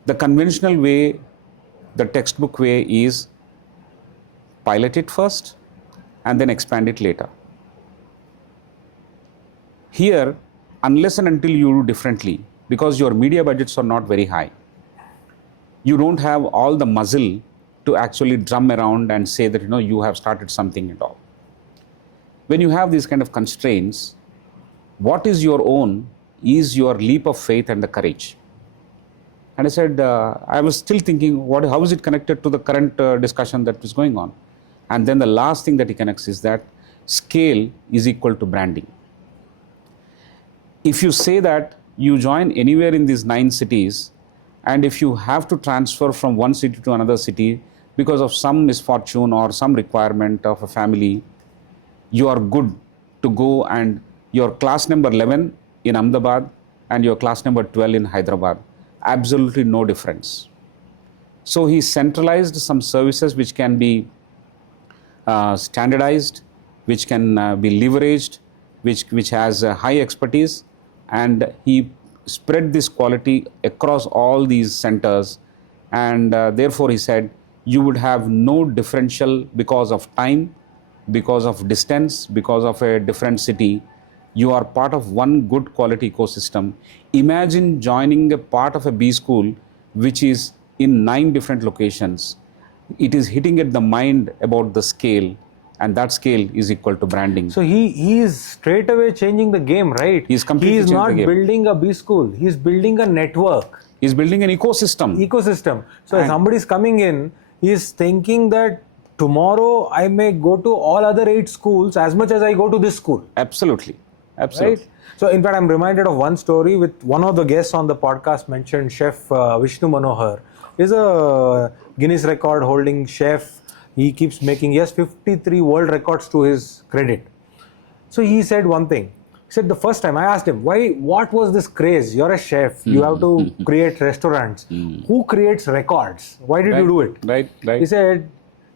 The conventional way, the textbook way is pilot it first and then expand it later. Here, unless and until you do differently, because your media budgets are not very high, you don't have all the muzzle to actually drum around and say that you have started something at all. When you have these kind of constraints, what is your own is your leap of faith and the courage. And I said, I was still thinking, how is it connected to the current discussion that is going on? And then the last thing that he connects is that scale is equal to branding. If you say that you join anywhere in these 9 cities, and if you have to transfer from one city to another city because of some misfortune or some requirement of a family, you are good to go, and your class number 11 in Ahmedabad and your class number 12 in Hyderabad, absolutely no difference. So he centralized some services which can be standardized, which can be leveraged, which has high expertise, and he spread this quality across all these centers, and therefore he said you would have no differential because of time, because of distance, because of a different city. You are part of one good quality ecosystem. Imagine joining a part of a B school which is in 9 different locations. It is hitting at the mind about the scale, and that scale is equal to branding. So he is straight away changing the game, right? He's completely changed not the game. Building a B school. He's building a network. He's building an ecosystem. So if somebody is coming in, he's thinking that tomorrow I may go to all other 8 schools as much as I go to this school. Absolutely. Right? So in fact, I'm reminded of one story with one of the guests on the podcast mentioned, Chef Vishnu Manohar. He's a Guinness record holding chef. He keeps making, he has 53 world records to his credit. So he said one thing. He said the first time I asked him, what was this craze? You're a chef. You have to create restaurants. Who creates records? Why did you do it? Right. He said,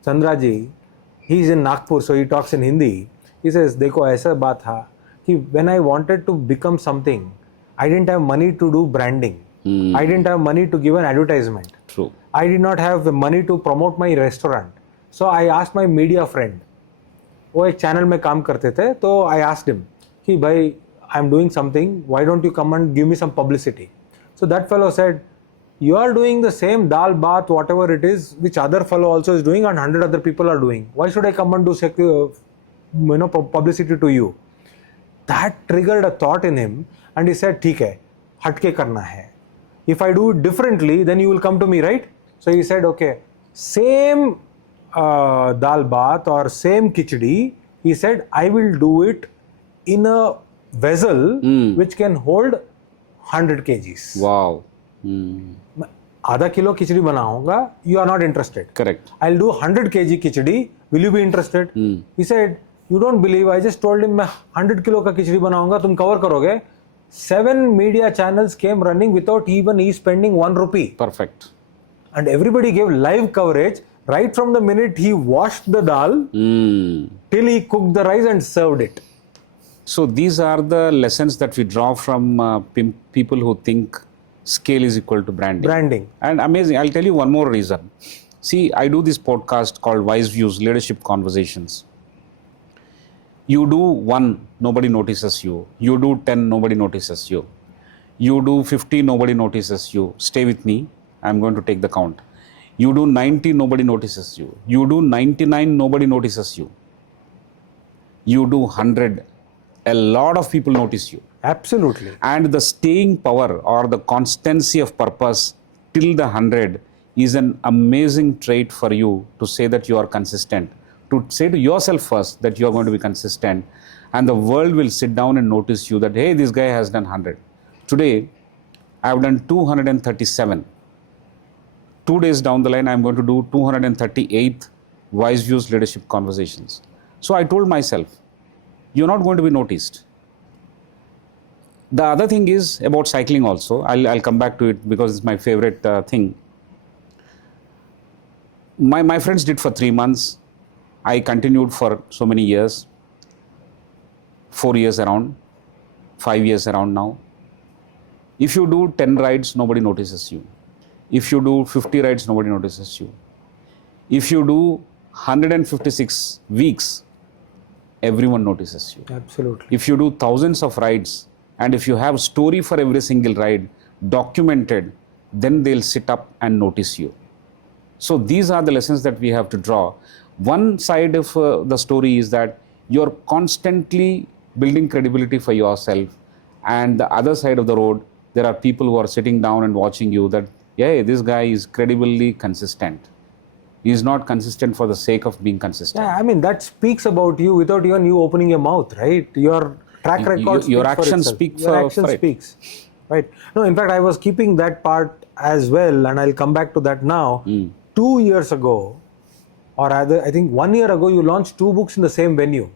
Chandraji, he's in Nagpur, so he talks in Hindi. He says, देखो ऐसा बात था कि when I wanted to become something, I didn't have money to do branding. I didn't have money to give an advertisement. True. I did not have the money to promote my restaurant. So I asked my media friend, वो एक channel में काम करते थे, तो I asked him कि भाई, I'm doing something, why don't you come and give me some publicity? So that fellow said, you are doing the same dal bath, whatever it is, which other fellow also is doing and 100 other people are doing. Why should I come and do publicity to you? That triggered a thought in him, and he said, ठीक है, हटके करना है. If I do it differently, then you will come to me, right? So he said, okay, same dal bath or same khichdi, he said, I will do it in a vessel which can hold 100 kgs. Wow. आधा kilo खिचड़ी बनाऊंगा, you are not interested. Correct. I'll do 100 kg khichdi, will you be interested? He said, you don't believe, I just told him मैं 100 kilo का खिचड़ी बनाऊंगा, तुम cover करोगे? 7 media channels came running without even he spending 1 rupee. Perfect. And everybody gave live coverage right from the minute he washed the dal till he cooked the rice and served it. So these are the lessons that we draw from people who think scale is equal to branding. And amazing. I'll tell you one more reason. See, I do this podcast called Wise Views, Leadership Conversations. You do 1, nobody notices you. You do 10, nobody notices you. You do 50, nobody notices you. Stay with me. I'm going to take the count. You do 90, nobody notices you. You do 99, nobody notices you. You do 100, a lot of people notice you. Absolutely. And the staying power or the constancy of purpose till the 100 is an amazing trait for you to say that you are consistent. To say to yourself first that you are going to be consistent, and the world will sit down and notice you that, hey, this guy has done 100. Today, I have done 237. 2 days down the line, I'm going to do 238 Wise Views Leadership Conversations. So I told myself, you're not going to be noticed. The other thing is about cycling also. I'll come back to it because it's my favorite thing. My friends did for 3 months. I continued for so many years. 4 years around, 5 years around now. If you do 10 rides, nobody notices you. If you do 50 rides, nobody notices you. If you do 156 weeks, everyone notices you. Absolutely. If you do thousands of rides, and if you have a story for every single ride documented, then they'll sit up and notice you. So these are the lessons that we have to draw. One side of the story is that you're constantly building credibility for yourself, and the other side of the road, there are people who are sitting down and watching you that, yeah, this guy is credibly consistent. He is not consistent for the sake of being consistent. Yeah, I mean, that speaks about you without even you opening your mouth, right? Your track record Your speaks actions for itself. speak Your action for it. speaks, right? No, in fact, I was keeping that part as well, and I'll come back to that now. 2 years ago, or rather, I think 1 year ago, you launched 2 books in the same venue,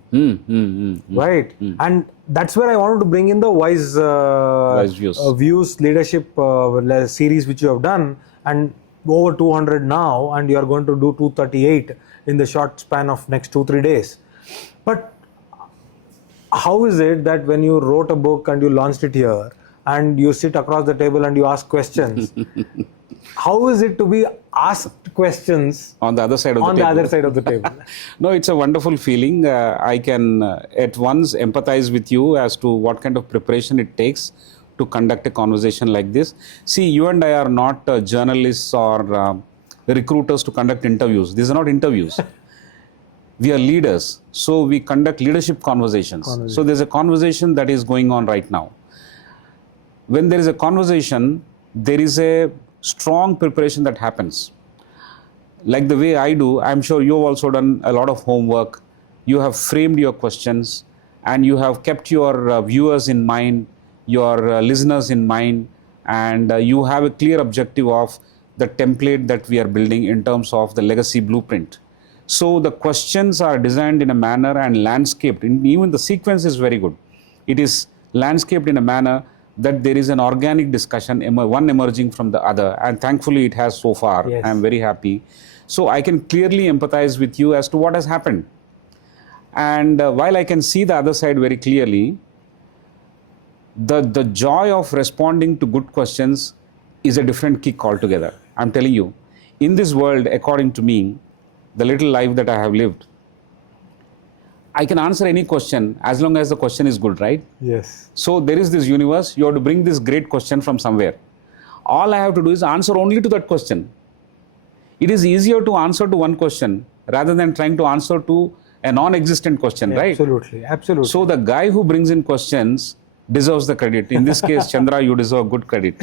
right? And that's where I wanted to bring in the Wise Views Leadership series, which you have done, and over 200 now, and you are going to do 238 in the short span of next 2-3 days. But how is it that when you wrote a book and you launched it here, and you sit across the table and you ask questions, how is it to be asked questions on the other side of the table? No, it's a wonderful feeling. I can at once empathize with you as to what kind of preparation it takes to conduct a conversation like this. See, you and I are not journalists or recruiters to conduct interviews. These are not interviews. We are leaders. So we conduct leadership conversations. So there's a conversation that is going on right now. When there is a conversation, there is a strong preparation that happens. Like the way I do, I'm sure you've also done a lot of homework. You have framed your questions and you have kept your viewers in mind, your listeners in mind, and you have a clear objective of the template that we are building in terms of the legacy blueprint. So the questions are designed in a manner and landscaped. Even the sequence is very good. It is landscaped in a manner that there is an organic discussion, one emerging from the other, and thankfully it has so far. Yes. I am very happy. So I can clearly empathize with you as to what has happened. And while I can see the other side very clearly, the joy of responding to good questions is a different kick altogether. I'm telling you, in this world, according to me, the little life that I have lived, I can answer any question as long as the question is good, right? Yes. So there is this universe, you have to bring this great question from somewhere. All I have to do is answer only to that question. It is easier to answer to one question rather than trying to answer to a non-existent question, right? Absolutely, absolutely. So the guy who brings in questions deserves the credit. In this case, Chandra, you deserve good credit.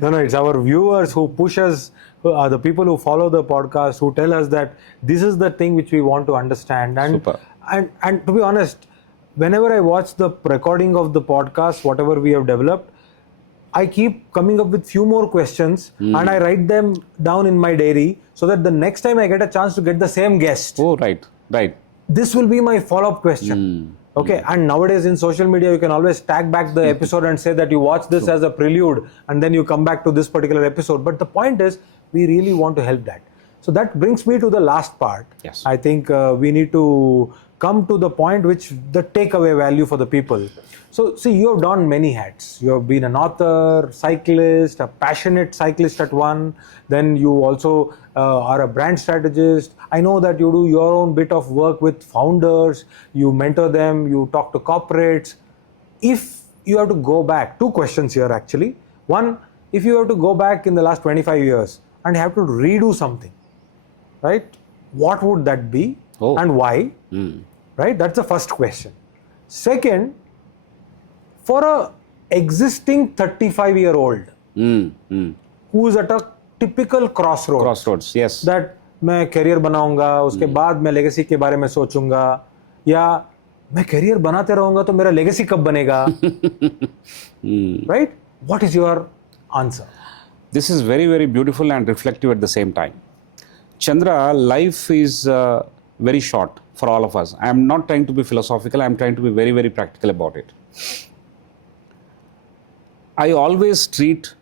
No, it's our viewers who push us, the people who follow the podcast, who tell us that this is the thing which we want to understand. And Super. And to be honest, whenever I watch the recording of the podcast, whatever we have developed, I keep coming up with few more questions and I write them down in my diary so that the next time I get a chance to get the same guest, Oh, right, right. this will be my follow-up question. Okay, and nowadays in social media, you can always tag back the episode and say that you watch this as a prelude and then you come back to this particular episode. But the point is, we really want to help that. So that brings me to the last part. Yes. I think we need to come to the point which the takeaway value for the people. So see, you have done many hats. You have been an author, cyclist, a passionate cyclist at one. Then you also are a brand strategist. I know that you do your own bit of work with founders. You mentor them. You talk to corporates. If you have to go back, two questions here actually. One, if you have to go back in the last 25 years and have to redo something, right? What would that be and why? Right? That's the first question. Second, for a existing 35-year-old who is at a typical crossroads, yes. that मैं career बनाऊंगा, उसके बाद मैं legacy के बारे में सोचूंगा, या मैं करियर बनाते रहूंगा तो मेरा लेगेसी कब बनेगा? Right? What is your answer? This is very, very beautiful and reflective at the same time. Chandra, life is very short for all of us. I am not trying to be philosophical. I am trying to be very, very practical about it. I always treat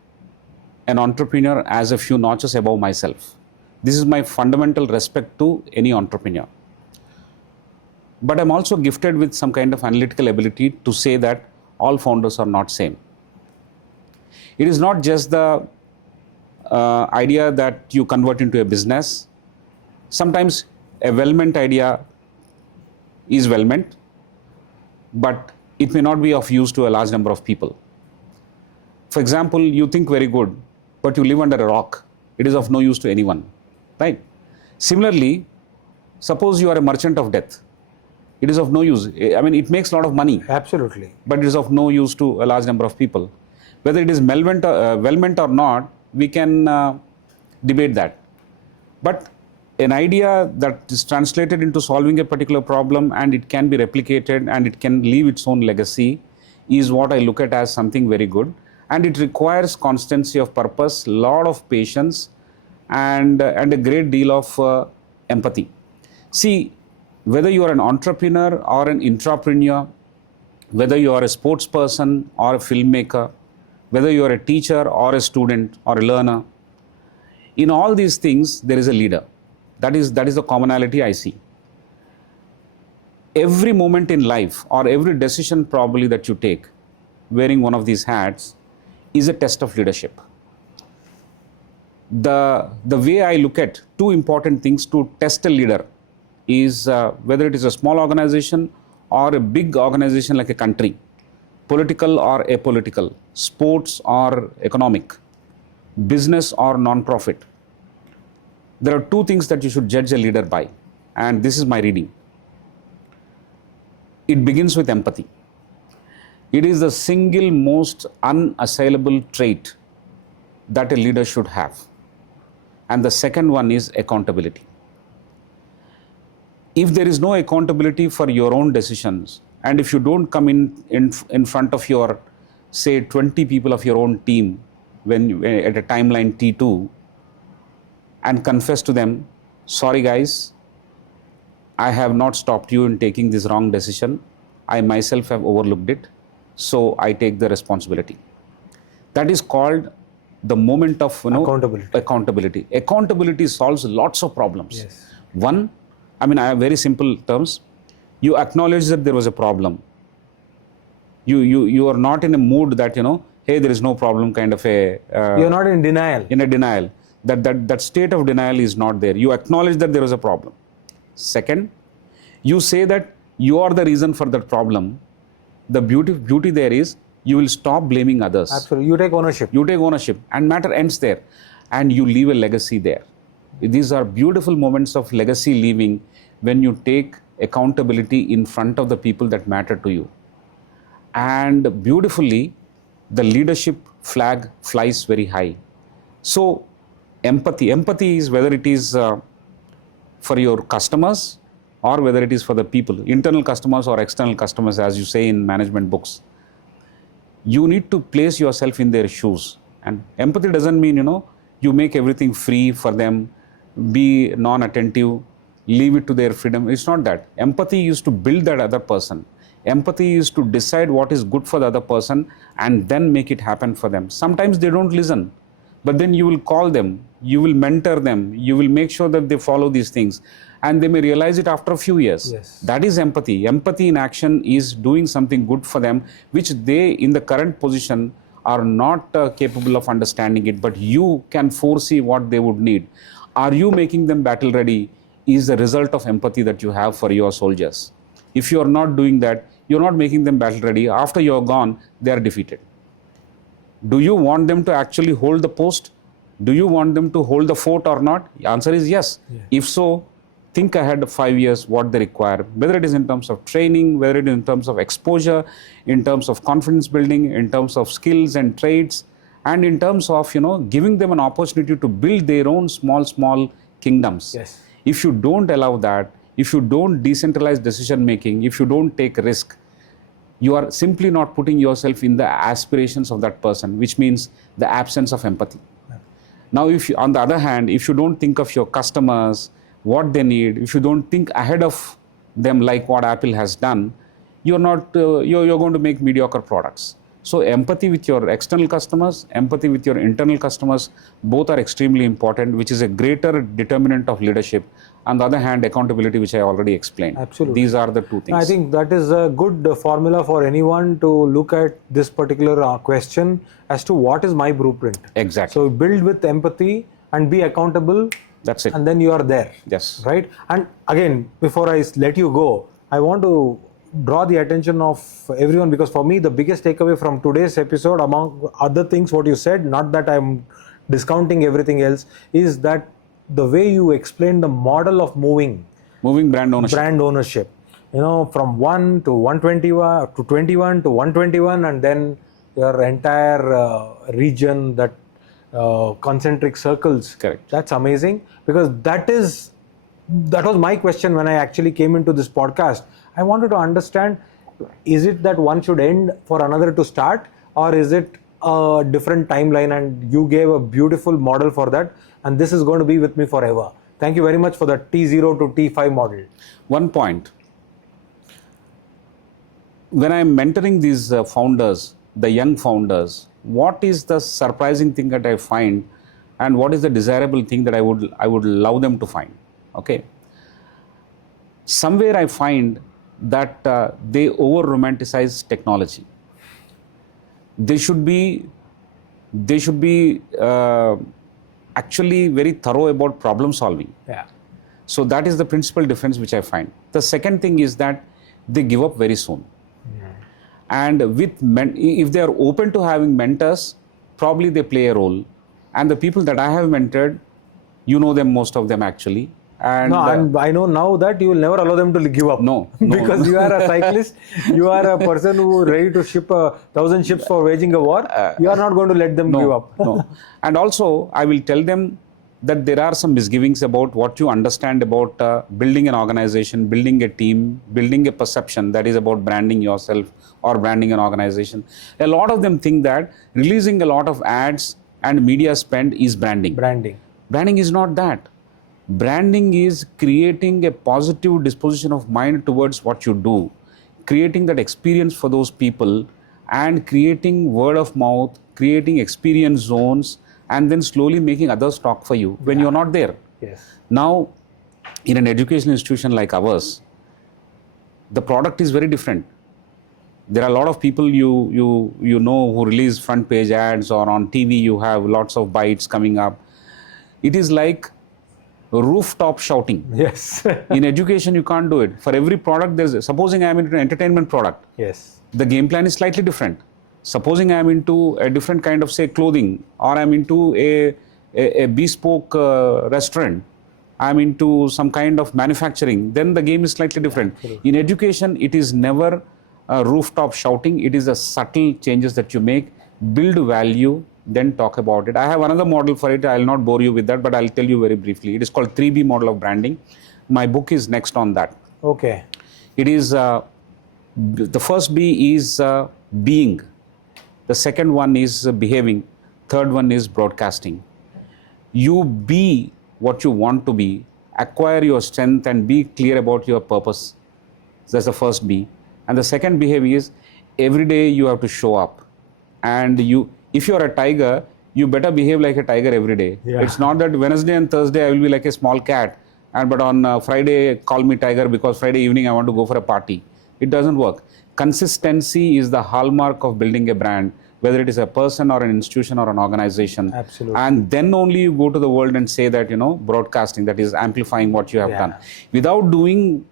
an entrepreneur as a few notches above myself. This is my fundamental respect to any entrepreneur. But I'm also gifted with some kind of analytical ability to say that all founders are not same. It is not just the idea that you convert into a business. Sometimes a well-meant idea is well-meant, but it may not be of use to a large number of people. For example, you think very good, but you live under a rock. It is of no use to anyone, right? Similarly, suppose you are a merchant of death. It is of no use. I mean, it makes a lot of money. Absolutely. But it is of no use to a large number of people. Whether it is well-meant or not, we can debate that. But an idea that is translated into solving a particular problem and it can be replicated and it can leave its own legacy is what I look at as something very good. And it requires constancy of purpose, lot of patience, and a great deal of empathy. See, whether you are an entrepreneur or an intrapreneur, whether you are a sports person or a filmmaker, whether you are a teacher or a student or a learner, in all these things, there is a leader. That is the commonality I see. Every moment in life or every decision probably that you take wearing one of these hats is a test of leadership. The way I look at two important things to test a leader is whether it is a small organization or a big organization like a country, political or apolitical, sports or economic, business or non-profit. There are two things that you should judge a leader by, and this is my reading. It begins with empathy. It is the single most unassailable trait that a leader should have. And the second one is accountability. If there is no accountability for your own decisions, and if you don't come in front of your, say, 20 people of your own team when at a timeline T2 and confess to them, sorry guys, I have not stopped you in taking this wrong decision. I myself have overlooked it. So I take the responsibility. That is called the moment of accountability. Accountability solves lots of problems. Yes. One, I mean, I have very simple terms. You acknowledge that there was a problem. You are not in a mood that, hey, there is no problem kind of a... You're not in denial. In a denial. That state of denial is not there. You acknowledge that there was a problem. Second, you say that you are the reason for that problem. The beauty there is you will stop blaming others. Absolutely. You take ownership. You take ownership and matter ends there. And you leave a legacy there. These are beautiful moments of legacy leaving when you take accountability in front of the people that matter to you. And beautifully, the leadership flag flies very high. So empathy is whether it is for your customers or whether it is for the people, internal customers or external customers, as you say in management books. you need to place yourself in their shoes. And empathy doesn't mean, you make everything free for them, be non-attentive, leave it to their freedom. It's not that. Empathy is to build that other person. Empathy is to decide what is good for the other person and then make it happen for them. Sometimes they don't listen, but then you will call them, you will mentor them, you will make sure that they follow these things, and they may realize it after a few years. Yes. That is empathy. Empathy in action is doing something good for them, which they in the current position are not capable of understanding it, but you can foresee what they would need. Are you making them battle ready is the result of empathy that you have for your soldiers. If you are not doing that, you're not making them battle ready. After you're gone, they are defeated. Do you want them to actually hold the post? Do you want them to hold the fort or not? The answer is yes. Yeah. If so, think ahead of 5 years what they require, whether it is in terms of training, whether it is in terms of exposure, in terms of confidence building, in terms of skills and traits, and in terms of giving them an opportunity to build their own small kingdoms. Yes. If you don't allow that, if you don't decentralize decision making, if you don't take risk, you are simply not putting yourself in the aspirations of that person, which means the absence of empathy. Yeah. Now, if you, on the other hand, if you don't think of your customers, what they need, if you don't think ahead of them like what Apple has done, you're going to make mediocre products. So empathy with your external customers, empathy with your internal customers, both are extremely important, which is a greater determinant of leadership. On the other hand, accountability, which I already explained. Absolutely. These are the two things. I think that is a good formula for anyone to look at this particular question as to what is my blueprint. Exactly. So build with empathy and be accountable. That's it. And then you are there. Yes. Right? And again, before I let you go, I want to draw the attention of everyone, because for me the biggest takeaway from today's episode, among other things what you said, not that I'm discounting everything else, is that the way you explained the model of moving brand ownership, from 1 to 121 to 21 to 121, and then your entire region, that concentric circles. Correct. That's amazing, because that was my question when I actually came into this podcast. I wanted to understand, is it that one should end for another to start, or is it a different timeline? And you gave a beautiful model for that, and this is going to be with me forever. Thank you very much for the T0 to T5 model. One point. When I'm mentoring these founders, the young founders, what is the surprising thing that I find, and what is the desirable thing that I would love them to find? Okay. Somewhere I find that they over-romanticize technology. They should be actually very thorough about problem solving. Yeah. So that is the principal difference which I find. The second thing is that they give up very soon. And if they are open to having mentors, probably they play a role. And the people that I have mentored, them, most of them actually. And I know now that you will never allow them to give up. No. Because you are a cyclist, you are a person who is ready to ship 1,000 ships for waging a war. You are not going to let them give up. No. And also, I will tell them that there are some misgivings about what you understand about building an organization, building a team, building a perception that is about branding yourself or branding an organization. A lot of them think that releasing a lot of ads and media spend is branding. Branding is not that. Branding is creating a positive disposition of mind towards what you do, creating that experience for those people, and creating word of mouth, creating experience zones, and then slowly making others talk for you when you're not there. Yes. Now, in an educational institution like ours, the product is very different. There are a lot of people you know who release front page ads, or on TV you have lots of bites coming up. It is like rooftop shouting. Yes. In education, you can't do it. For every product, supposing I am into an entertainment product. Yes. The game plan is slightly different. Supposing I am into a different kind of, say, clothing, or I am into a bespoke restaurant, I am into some kind of manufacturing, then the game is slightly different. In education, it is never rooftop shouting. It is a subtle changes that you make, build value, then talk about it. I have another model for it. I will not bore you with that, but I will tell you very briefly. It is called 3B model of branding. My book is next on that. Okay. It is, the first B is being. The second one is behaving. Third one is broadcasting. You be what you want to be, acquire your strength and be clear about your purpose. That's the first B. And the second behave is every day you have to show up. And if you're a tiger, you better behave like a tiger every day. Yeah. It's not that Wednesday and Thursday I will be like a small cat, but on Friday call me tiger because Friday evening I want to go for a party. It doesn't work. Consistency is the hallmark of building a brand, whether it is a person or an institution or an organization. Absolutely. And then only you go to the world and say that, broadcasting, that is amplifying what you have done. Without doing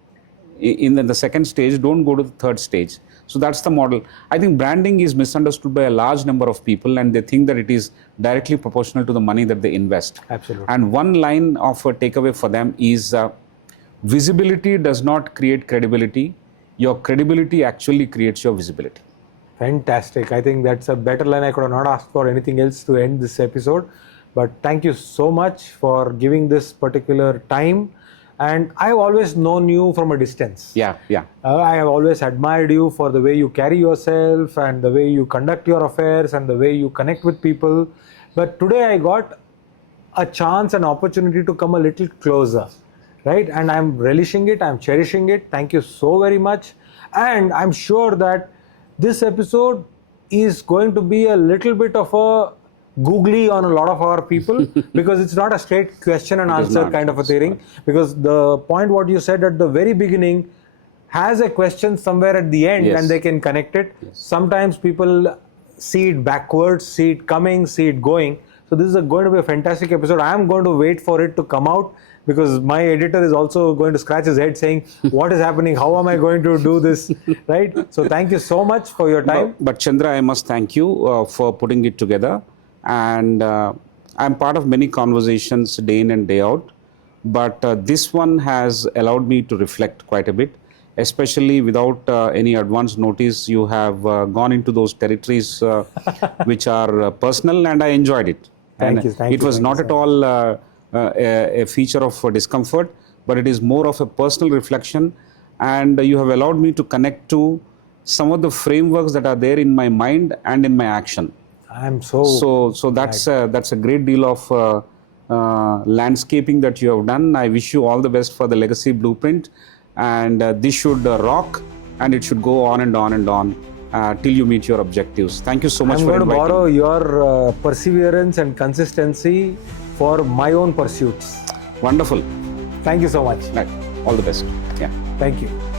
in the second stage, don't go to the third stage. So that's the model. I think branding is misunderstood by a large number of people, and they think that it is directly proportional to the money that they invest. Absolutely. And one line of a takeaway for them is visibility does not create credibility. Your credibility actually creates your visibility. Fantastic. I think that's a better line. I could have not asked for anything else to end this episode. But thank you so much for giving this particular time. And I've always known you from a distance. Yeah. I have always admired you for the way you carry yourself and the way you conduct your affairs and the way you connect with people. But today I got a chance and opportunity to come a little closer, right? And I'm relishing it. I'm cherishing it. Thank you so very much. And I'm sure that this episode is going to be a little bit of a googly on a lot of our people because it's not a straight question and answer kind of a thing. Because the point what you said at the very beginning has a question somewhere at the end, and they can connect it. Sometimes people see it backwards, see it coming, see it going. So this is going to be a fantastic episode. I am going to wait for it to come out because my editor is also going to scratch his head saying, what is happening? How am I going to do this? Right? So thank you so much for your time. But Chandra, I must thank you for putting it together. And I'm part of many conversations day in and day out. But this one has allowed me to reflect quite a bit, especially without any advance notice. You have gone into those territories which are personal, and I enjoyed it. Thank you. It was not at all a feature of discomfort, but it is more of a personal reflection. And you have allowed me to connect to some of the frameworks that are there in my mind and in my action. I'm so that's a great deal of landscaping that you have done. I wish you all the best for the legacy blueprint, and this should rock, and it should go on and on and on till you meet your objectives. Thank you so much for inviting. I'm going to borrow your perseverance and consistency for my own pursuits. Wonderful. Thank you so much. Right. All the best. Yeah. Thank you.